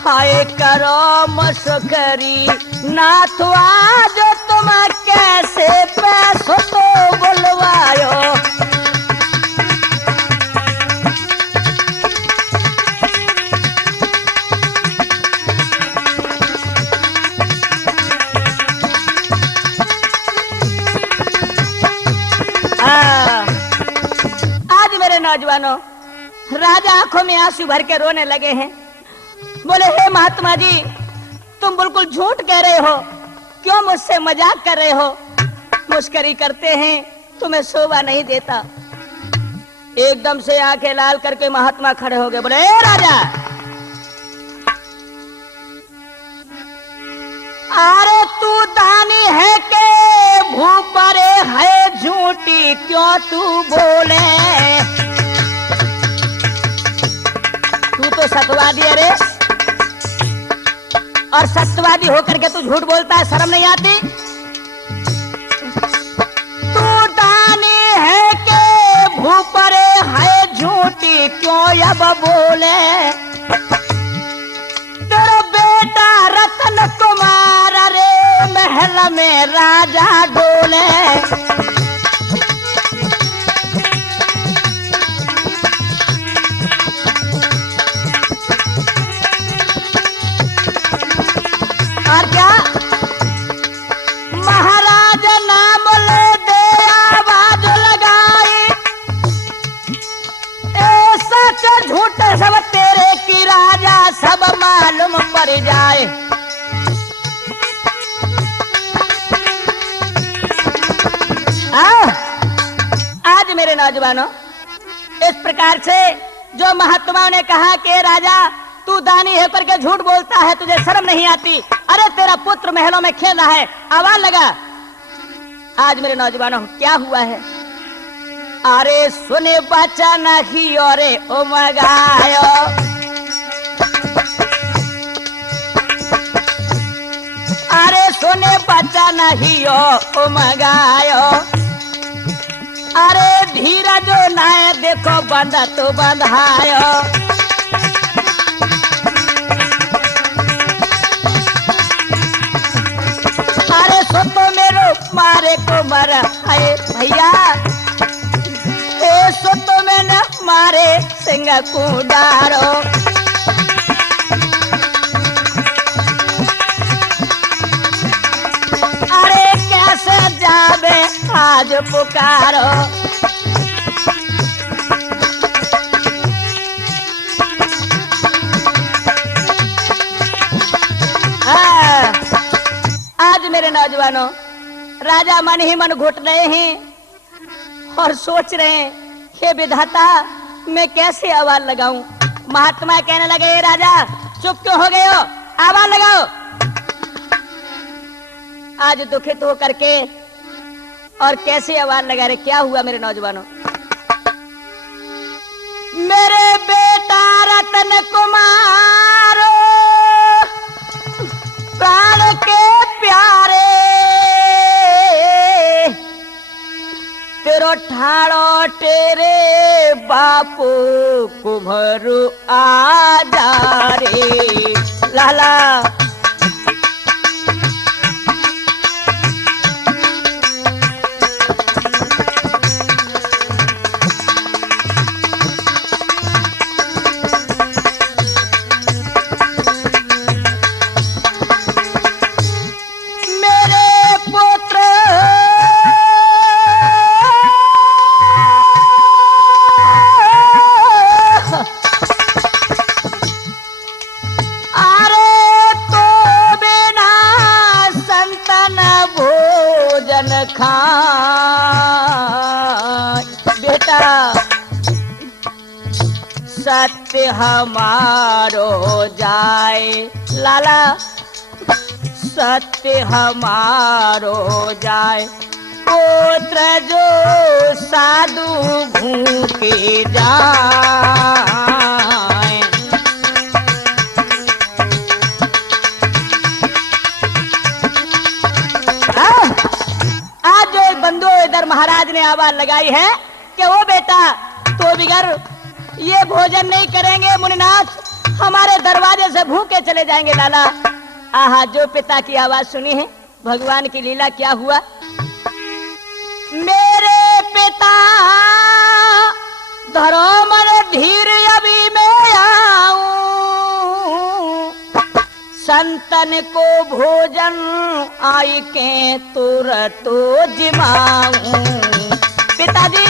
हाय करो मसकरी नाथ आज तुम कैसे पैसों तो बुलवायो। आज मेरे नौजवानों राजा आंखों में आंसू भर के रोने लगे हैं। बोले, हे महात्मा जी तुम बिल्कुल झूठ कह रहे हो, क्यों मुझसे मजाक कर रहे हो? मुस्करी करते हैं, तुम्हें शोभा नहीं देता। एकदम से आंखें लाल करके महात्मा खड़े हो गए। बोले, ए राजा, अरे तू दानी है के भूपरे है झूठी, क्यों तू बोले? तू तो सतवा दिया रे। और सत्यवादी होकर के तू झूठ बोलता है, शर्म नहीं आती? तू दानी है के भूपरे है झूठी क्यों अब बोले? तेरा बेटा रतन कुमार रे महल में राजा डोले। और क्या महाराज नाम ले दे आवाज लगाई, सच झूठ सब तेरे की राजा सब मालूम पड़ जाए। आज मेरे नौजवानों, इस प्रकार से जो महात्माओं ने कहा कि राजा तू दानी है करके झूठ बोलता है, तुझे शर्म नहीं आती? अरे तेरा पुत्र महलों में खेल रहा है, आवाज लगा। आज मेरे नौजवानों क्या हुआ है? अरे सुने बच्चा नहीं और उमगायो, अरे सुने बच्चा नहीं उमगायो, अरे धीरज नाय देखो बंधा तो बंधायो। अरे सोतो मेरो मारे को मर आए भैया, सोतो में न मारे सिंह को डारो। अरे कैसे जावे आज पुकारो। आज मेरे नौजवानों, राजा मन ही मन घुट रहे हैं और सोच रहे हैं हे विधाता मैं कैसे आवाज लगाऊं। महात्मा कहने लगे राजा चुप क्यों हो गए हो, आवाज लगाओ। आज दुखित हो करके और कैसे आवाज लगा रहे, क्या हुआ मेरे नौजवानों? मेरे बेटा रतन कुमार प्राण के प्यारे, तेरो ठाड़ो तेरे बापू कुम्हरू आजा रे लाला। बेटा सत्य हमारो जाए लाला, सत्य हमारो जाए, पुत्र जो साधु भूखे जाए। आज जो बंधु इधर महाराज ने आवाज लगाई है कि वो बेटा तो बिगर ये भोजन नहीं करेंगे मुनिनाथ, हमारे दरवाजे से भूखे चले जाएंगे लाला। आहा, जो पिता की आवाज सुनी है, भगवान की लीला क्या हुआ। मेरे पिता धरो मन धीर अभी मैं आऊं, संतन को भोजन आई के तुरंत जिमाऊं। पिताजी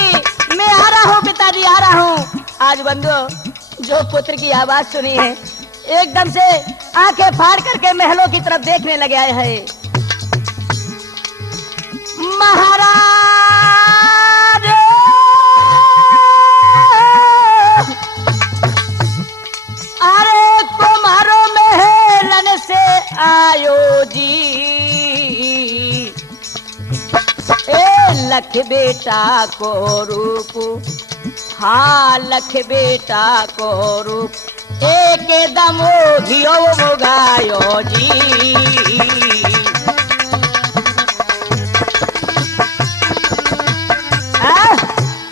मैं आ रहा हूँ, पिताजी आ रहा हूँ। आज बंधु जो पुत्र की आवाज सुनी है, एकदम से आंखें फाड़ करके महलों की तरफ देखने लगे है। महाराज अरे तुम्हारो महलन से आयो जी, ए लख बेटा को रूप, हाँ लख बेटा को रूप, एक दमो घियो मुगायो जी।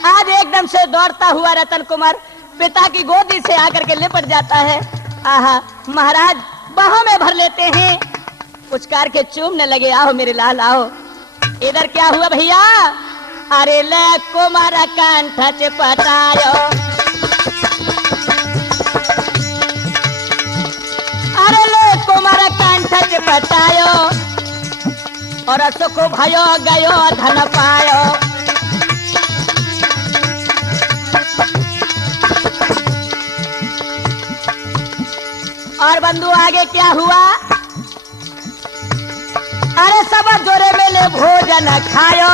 आज एकदम से दौड़ता हुआ रतन कुमार पिता की गोदी से आकर के लिपट जाता है। आहा, महाराज बाहों में भर लेते हैं, पुचकार के चूमने लगे। आओ मेरे लाल आओ। इधर क्या हुआ भैया? अरे ले कुमार कंठ चपटायो, अरे ले कुमार कंठ चपटायो, और सुख भयो गयो धन पायो। और बंधु आगे क्या हुआ? अरे सब जोरे मेले भोजन खायो,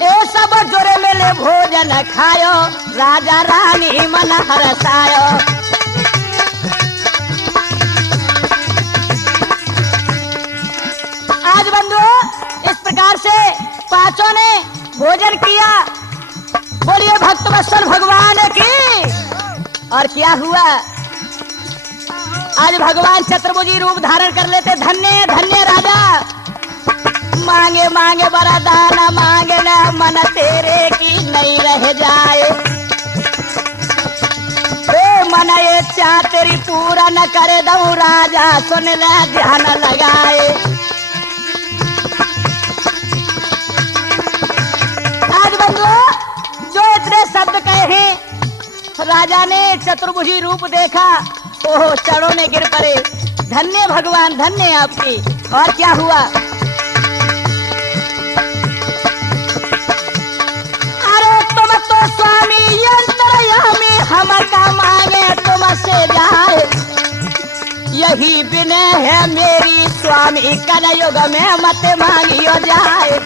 ए सब जोरे मेले भोजन खायो, राजा रानी मन हरसायो। आज बंधु इस प्रकार से पांचों ने भोजन किया। बोलिए भक्तवत्सल भगवान की। और क्या हुआ? आज भगवान चतुर्भुजी रूप धारण कर लेते। धन्य धन्य राजा। मांगे मांगे वरदान, मांगे न मन तेरे की नहीं रह जाए। ओ मन ये चाह तेरी पूरा न करे दऊं राजा, सुन ले ध्यान लगाए। आज बंधु जो इतने शब्द कहे हैं, राजा ने चतुर्भुजी रूप देखा, ओहो चरणों में गिर पड़े। धन्य भगवान, धन्य आपकी। और क्या हुआ? अरे तुम तो स्वामी अंतर्यामी, हम का मांगे तुमसे जाए। यही विनय है मेरी स्वामी, कलयुग में मत मांगियो जाए।